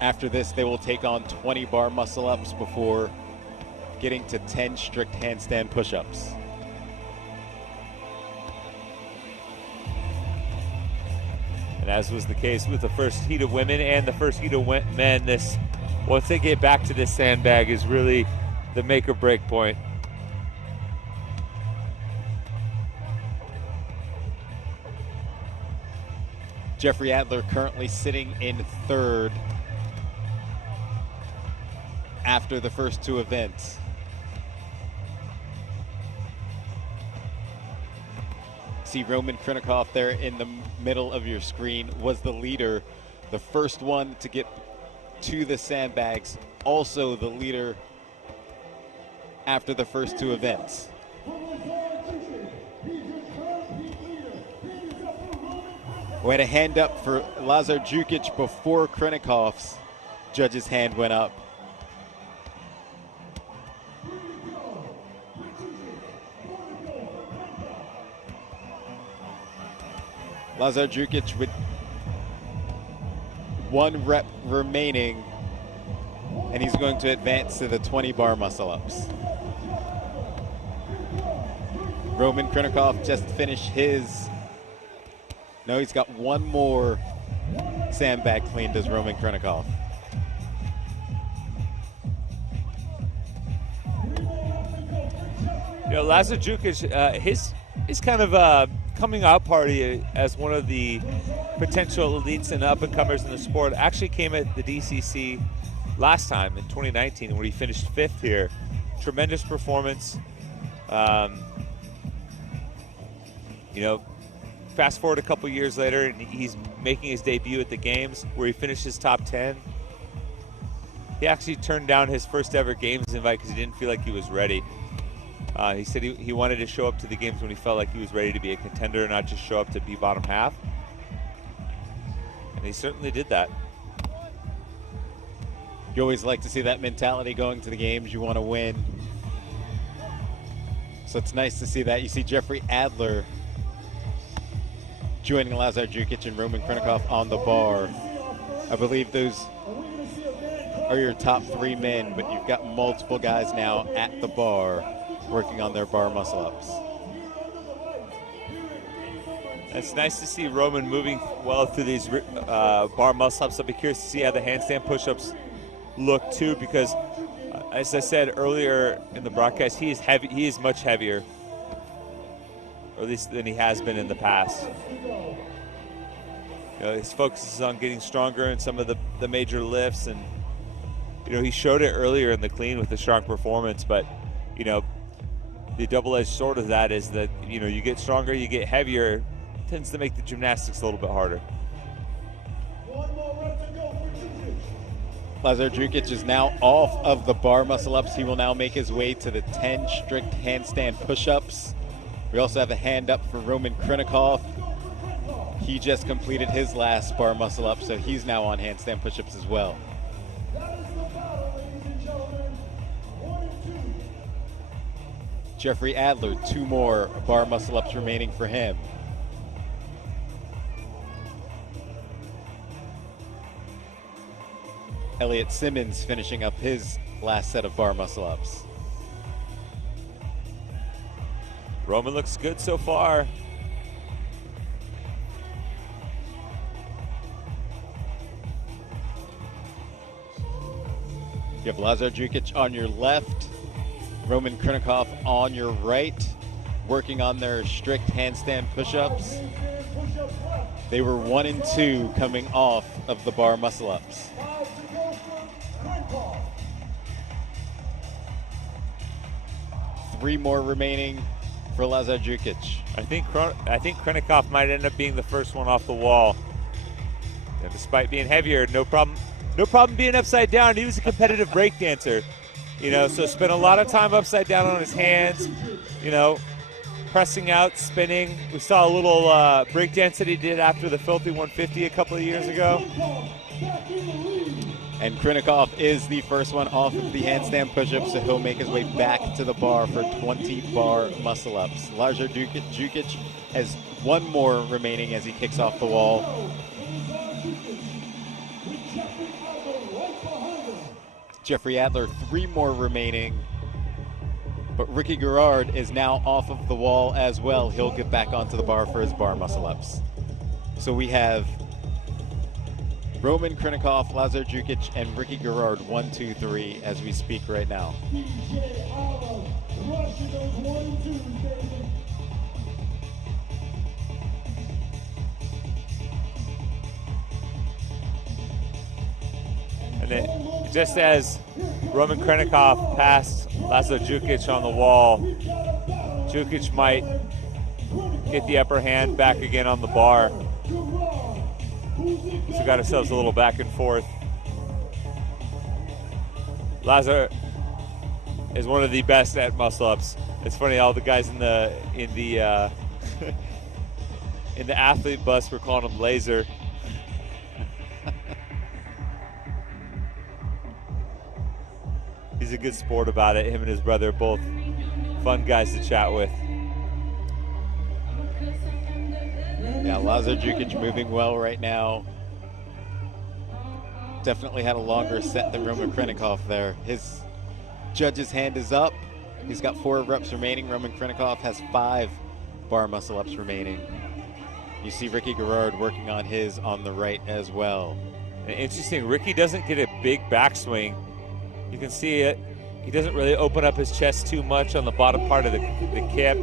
After this, they will take on 20 bar muscle ups before getting to 10 strict handstand push-ups. And as was the case with the first heat of women and the first heat of men, this, once they get back to this sandbag, is really the make or break point. Jeffrey Adler currently sitting in third after the first two events. See Roman Krinikov there in the middle of your screen was the leader, the first one to get to the sandbags, also the leader after the first two events. We had a hand up for Lazar Dukic before Krinikov's judge's hand went up. Lazar Dukic with 1 rep remaining, and he's going to advance to the 20 bar muscle ups. Roman Krinikov just finished his. No, he's got 1 more sandbag clean, does Roman Krinikov. You know, Lazar Dukic, his kind of coming out party as one of the potential elites and up-and-comers in the sport actually came at the DCC last time in 2019, where he finished 5th here. Tremendous performance. You know, fast forward a couple years later, and he's making his debut at the Games, where he finishes top 10. He actually turned down his first ever Games invite because he didn't feel like he was ready. He said he wanted to show up to the Games when he felt like he was ready to be a contender, not just show up to be bottom half. And he certainly did that. You always like to see that mentality going to the Games. You want to win. So it's nice to see that. You see Jeffrey Adler joining Lazar Dukic and Roman Krinikov on the bar. I believe those are your top 3 men, but you've got multiple guys now at the bar working on their bar muscle ups. It's nice to see Roman moving well through these bar muscle ups. I'll be curious to see how the handstand push-ups look too, because as I said earlier in the broadcast, he is heavy. He is much heavier, or at least than he has been in the past. You know, his focus is on getting stronger in some of the major lifts, and you know, he showed it earlier in the clean with the strong performance. But you know, the double-edged sword of that is that, you know, you get stronger, you get heavier, tends to make the gymnastics a little bit harder. Lazar Dukic is now off of the bar muscle ups. He will now make his way to the 10 strict handstand push-ups. We also have a hand up for Roman Krinikov. He just completed his last bar muscle up, so he's now on handstand push-ups as well. Jeffrey Adler, 2 more bar muscle ups remaining for him. Elliot Simmons finishing up his last set of bar muscle ups. Roman looks good so far. You have Lazar Dukic on your left, Roman Krinikov on your right, working on their strict handstand push-ups. They were 1 and 2 coming off of the bar muscle-ups. Three more remaining for Lazar Dukic. I think Krinikov might end up being the first one off the wall. And despite being heavier, no problem being upside down. He was a competitive break dancer. You know, so spent a lot of time upside down on his hands, you know, pressing out, spinning. We saw a little break dance that he did after the Filthy 150 a couple of years ago. And Krinikov is the first one off of the handstand push-ups, so he'll make his way back to the bar for 20 bar muscle-ups. Lazar Dukic has one more remaining as he kicks off the wall. Jeffrey Adler, 3 more remaining. But Ricky Garrard is now off of the wall as well. He'll get back onto the bar for his bar muscle-ups. So we have Roman Krinikov, Lazar Dukic, and Ricky Garrard, 1, 2, 3, as we speak right now. And then, just as Roman Krinikov passed Lazar Dukic on the wall, Dukic might get the upper hand back again on the bar. So got ourselves a little back and forth. Lazar is one of the best at muscle ups. It's funny, all the guys in the in the athlete bus were calling him Lazar. He's a good sport about it. Him and his brother are both fun guys to chat with. Yeah, Lazar Dukic moving well right now. Definitely had a longer set than Roman Krinikov there. His judge's hand is up. He's got 4 reps remaining. Roman Krinikov has 5 bar muscle ups remaining. You see Ricky Garrard working on his on the right as well. And interesting, Ricky doesn't get a big backswing. You can see it. He doesn't really open up his chest too much on the bottom part of the kip.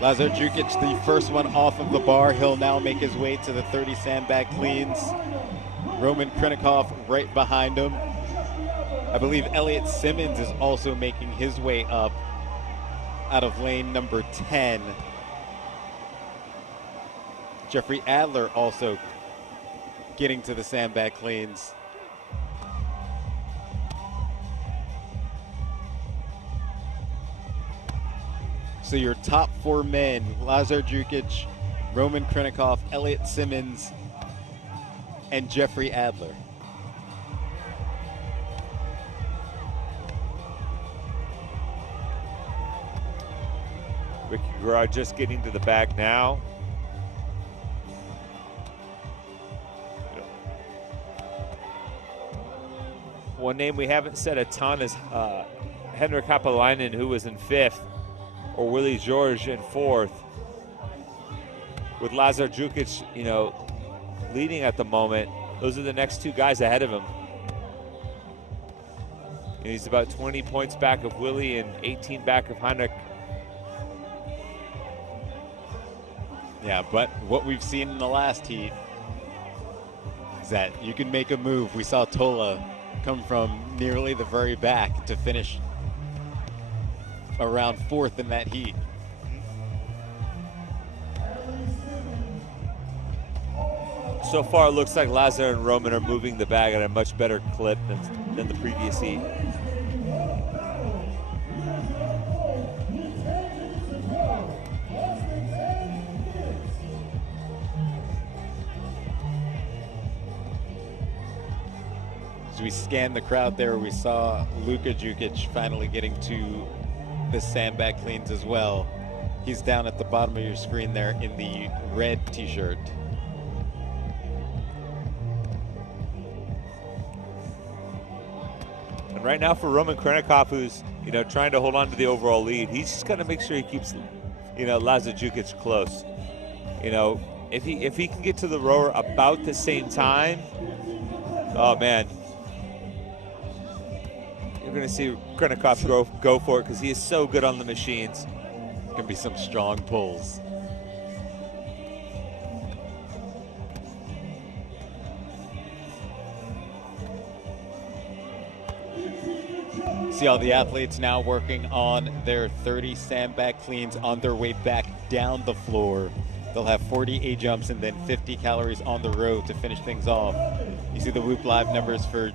Lazar Dukic, the first one off of the bar. He'll now make his way to the 30 sandbag cleans. Roman Krinikov right behind him. I believe Elliot Simmons is also making his way up out of lane number 10. Jeffrey Adler also getting to the sandbag cleans. So your top 4 men, Lazar Dukic, Roman Krinikov, Elliot Simmons, and Jeffrey Adler. Ricky Garrard just getting to the bag now. One name we haven't said a ton is Henrik Haapalainen, who was in 5th, or Willie George in 4th. With Lazar Dukic, leading at the moment, those are the next 2 guys ahead of him. And he's about 20 points back of Willie and 18 back of Henrik. Yeah, but what we've seen in the last heat is that you can make a move. We saw Tola come from nearly the very back to finish around 4th in that heat. So far, it looks like Lazar and Roman are moving the bag at a much better clip than the previous heat. As we scanned the crowd there, we saw Luka Dukic finally getting to the sandbag cleans as well. He's down at the bottom of your screen there in the red t-shirt. And right now for Roman Krinikov, who's trying to hold on to the overall lead, he's just got to make sure he keeps Lazar Dukic close. If he can get to the rower about the same time, oh man, you're going to see Krinikov go for it because he is so good on the machines. Going to be some strong pulls. See all the athletes now working on their 30 sandbag cleans on their way back down the floor. They'll have 40 A-jumps and then 50 calories on the road to finish things off. You see the Whoop Live numbers for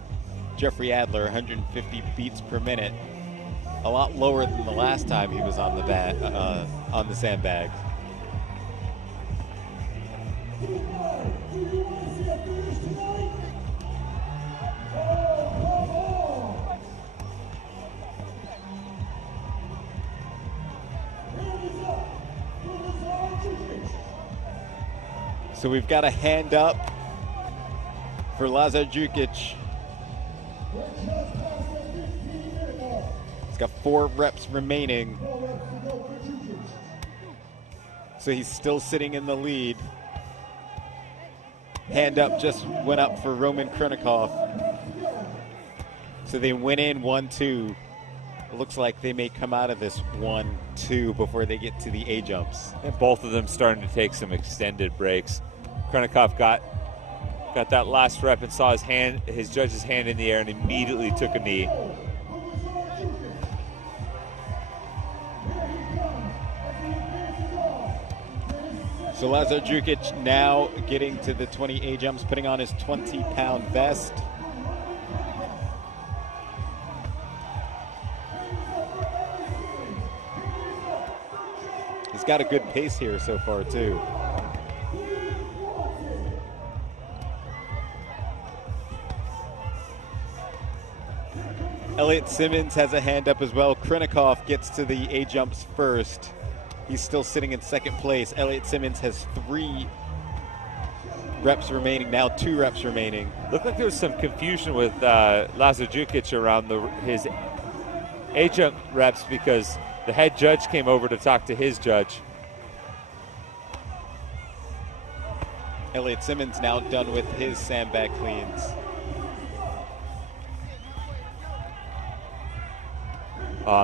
Jeffrey Adler, 150 beats per minute. A lot lower than the last time he was on the sandbag. So we've got a hand up for Lazar Dukic. He's got 4 reps remaining. So he's still sitting in the lead. Hand up just went up for Roman Krinikov. So they went in 1-2. It looks like they may come out of this 1-2 before they get to the A-jumps. And both of them starting to take some extended breaks. Krinikov got that last rep and saw his judge's hand in the air and immediately took a knee. So Lazar Dukic now getting to the 20 A-jumps, putting on his 20-pound vest. He's got a good pace here so far, too. Elliot Simmons has a hand up as well. Krinikov gets to the A-jumps first. He's still sitting in second place. Elliot Simmons has 3 reps remaining, now 2 reps remaining. Looked like there was some confusion with Lazar Dukic around his A-jump reps because the head judge came over to talk to his judge. Elliot Simmons now done with his sandbag cleans.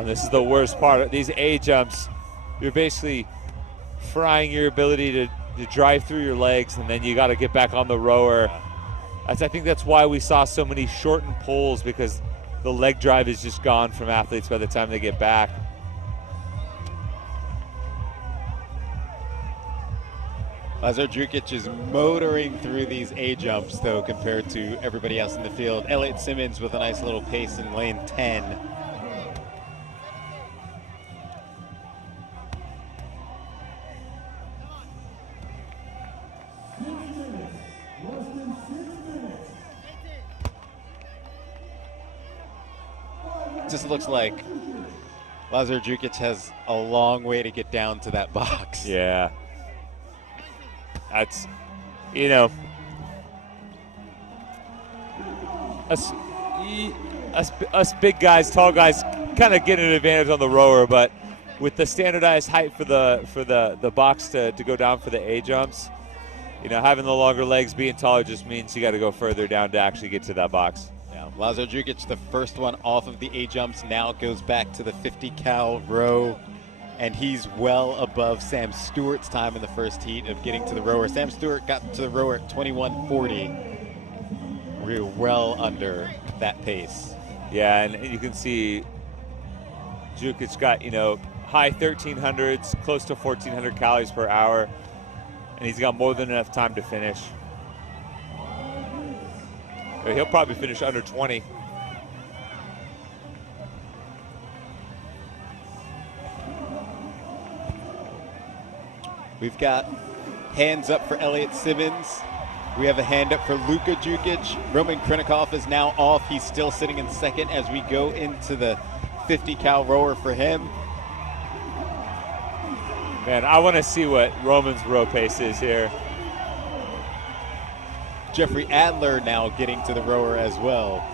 This is the worst part. These A-jumps, you're basically frying your ability to drive through your legs, and then you got to get back on the rower. I think that's why we saw so many shortened pulls, because the leg drive is just gone from athletes by the time they get back. Lazar Dukic is motoring through these A-jumps, though, compared to everybody else in the field. Elliot Simmons with a nice little pace in lane 10. Just looks like Lazar Dukic has a long way to get down to that box. Yeah. That's, us big guys, tall guys, kind of get an advantage on the rower, but with the standardized height for the box to go down for the A-jumps, having the longer legs, being taller just means you got to go further down to actually get to that box. Lazar Dukic, the first one off of the A-jumps, now goes back to the 50 cal row, and he's well above Sam Stewart's time in the first heat of getting to the rower. Sam Stewart got to the rower at 21:40. We're well under that pace. Yeah, and you can see Dukic got, high 1300s, close to 1400 calories per hour, and he's got more than enough time to finish. He'll probably finish under 20. We've got hands up for Elliot Simmons. We have a hand up for Luka Dukic. Roman Krinikov is now off. He's still sitting in second as we go into the 50 cal rower for him. Man, I want to see what Roman's row pace is here. Jeffrey Adler now getting to the rower as well.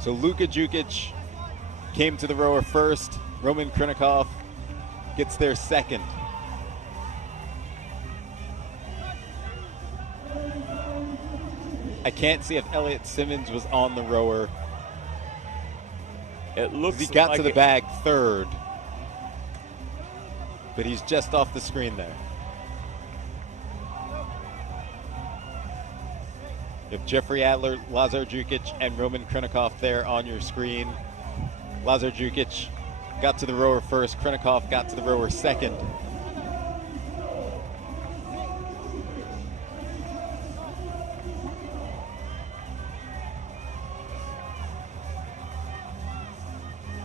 So Luka Dukic came to the rower first. Roman Krinikov gets there second. I can't see if Elliot Simmons was on the rower. It looks he got like to the bag third, but he's just off the screen there. You have Jeffrey Adler, Lazar Dukic, and Roman Krinikov there on your screen. Lazar Dukic got to the rower first. Krinikov got to the rower second.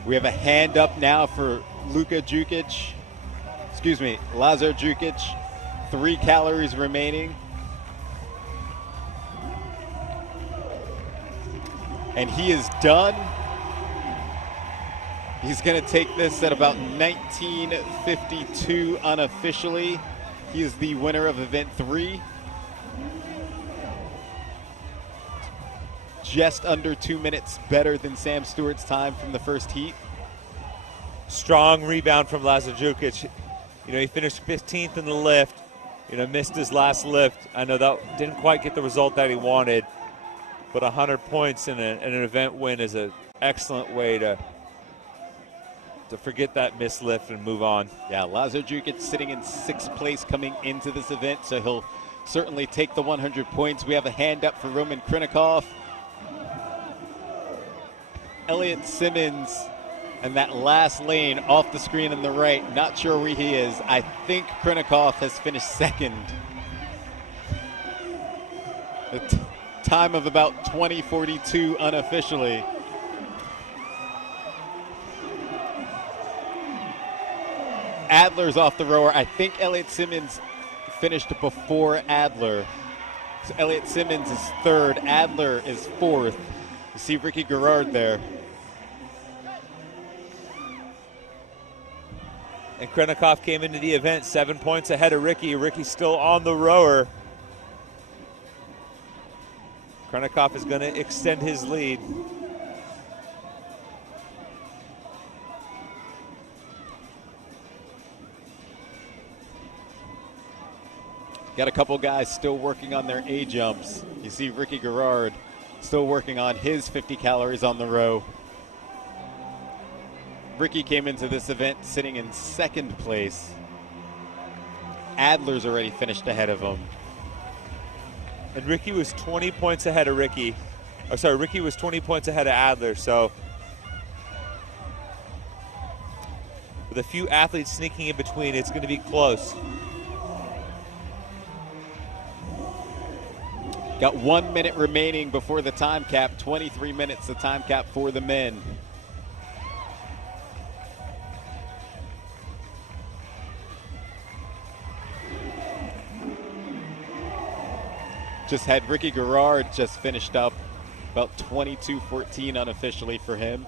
We have a hand up now for Lazar Dukic, 3 calories remaining. And he is done. He's going to take this at about 19:52 unofficially. He is the winner of event 3. Just under 2 minutes better than Sam Stewart's time from the first heat. Strong rebound from Lazar Dukic. He finished 15th in the lift. Missed his last lift. I know that didn't quite get the result that he wanted, but 100 points in an event win is an excellent way to forget that missed lift and move on. Yeah, Lazar Dukic sitting in 6th place coming into this event, so he'll certainly take the 100 points. We have a hand up for Roman Krinikov. Elliot Simmons and that last lane off the screen on the right, not sure where he is. I think Krinikov has finished 2nd. A time of about 20:42 unofficially. Adler's off the rower. I think Elliot Simmons finished before Adler. So Elliot Simmons is 3rd. Adler is 4th. You see Ricky Garrard there. And Krinikov came into the event 7 points ahead of Ricky. Ricky's still on the rower. Krinikov is going to extend his lead. Got a couple guys still working on their A jumps. You see Ricky Garrard still working on his 50 calories on the row. Ricky came into this event sitting in 2nd place. Adler's already finished ahead of him. And Ricky was 20 points ahead of Ricky. Oh, sorry, Ricky was 20 points ahead of Adler. So with a few athletes sneaking in between, it's going to be close. Got 1 minute remaining before the time cap. 23 minutes the time cap for the men. Just had Ricky Garrard just finished up, about 22:14 unofficially for him.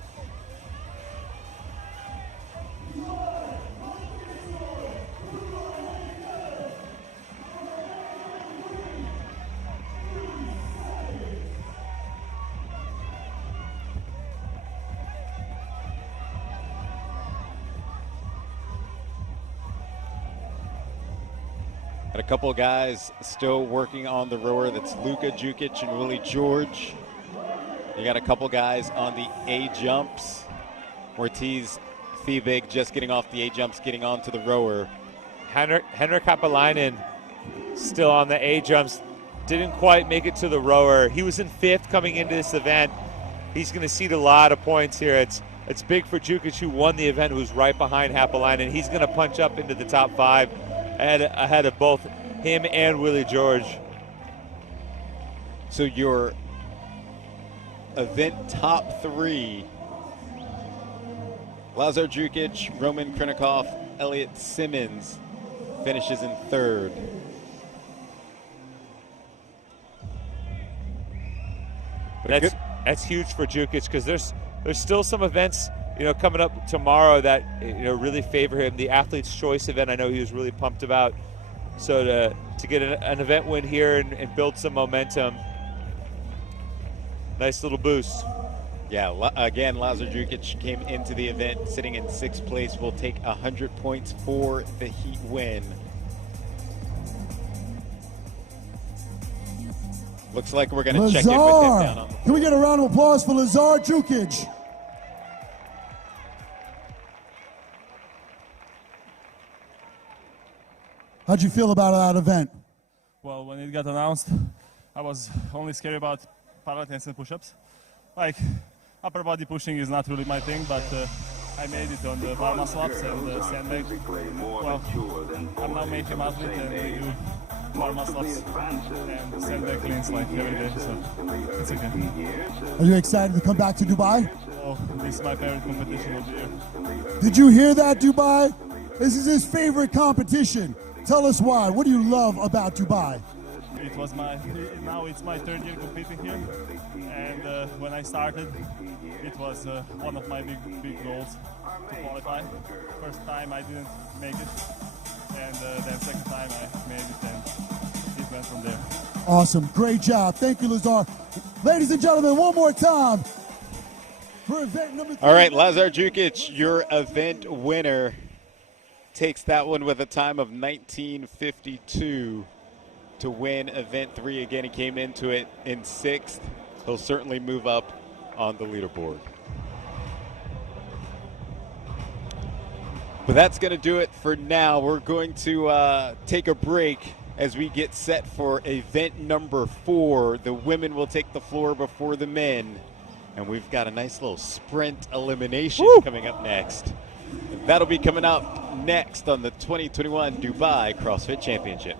Got a couple of guys still working on the rower. That's Luka Dukic and Willie George. You got a couple guys on the A jumps. Ortiz Thebig just getting off the A jumps, getting onto the rower. Henrik Haapalainen still on the A jumps. Didn't quite make it to the rower. He was in 5th coming into this event. He's going to cede a lot of points here. It's big for Dukic, who won the event, who's right behind Haapalainen. He's going to punch up into the top 5 ahead of both him and Willie George. So your event top 3, Lazar Dukic, Roman Krinikov, Elliot Simmons finishes in 3rd. That's huge for Dukic, because there's still some events coming up tomorrow that really favor him. The Athlete's Choice event, I know he was really pumped about. So to get an event win here and build some momentum, nice little boost. Yeah, again, Lazar Dukic came into the event sitting in 6th place. Will take 100 points for the heat win. Looks like we're going to check in with him down on the floor. Can we get a round of applause for Lazar Dukic? How'd you feel about that event? Well, when it got announced, I was only scared about paralette handstand push-ups. Like, upper body pushing is not really my thing, but I made it on the bar muscle ups and the sandbag. Well, I'm now main team athlete, and we do bar muscle-ups and sandbag cleans like every day, so it's okay. Are you excited to come back to Dubai? Oh, this is my favorite competition of the year. Did you hear that, Dubai? This is his favorite competition. Tell us why. What do you love about Dubai? Now it's my third year competing here, and when I started, it was one of my big goals to qualify. First time I didn't make it, and then second time I made it, and it went from there. Awesome. Great job. Thank you, Lazar. Ladies and gentlemen, one more time for event number 3. All right, Lazar Dukic, your event winner, takes that one with a time of 19:52 to win event 3. Again, he came into it in 6th. He'll certainly move up on the leaderboard. But that's going to do it for now. We're going to take a break as we get set for event number 4. The women will take the floor before the men. And we've got a nice little sprint elimination coming up next. That'll be coming up next on the 2021 Dubai CrossFit Championship.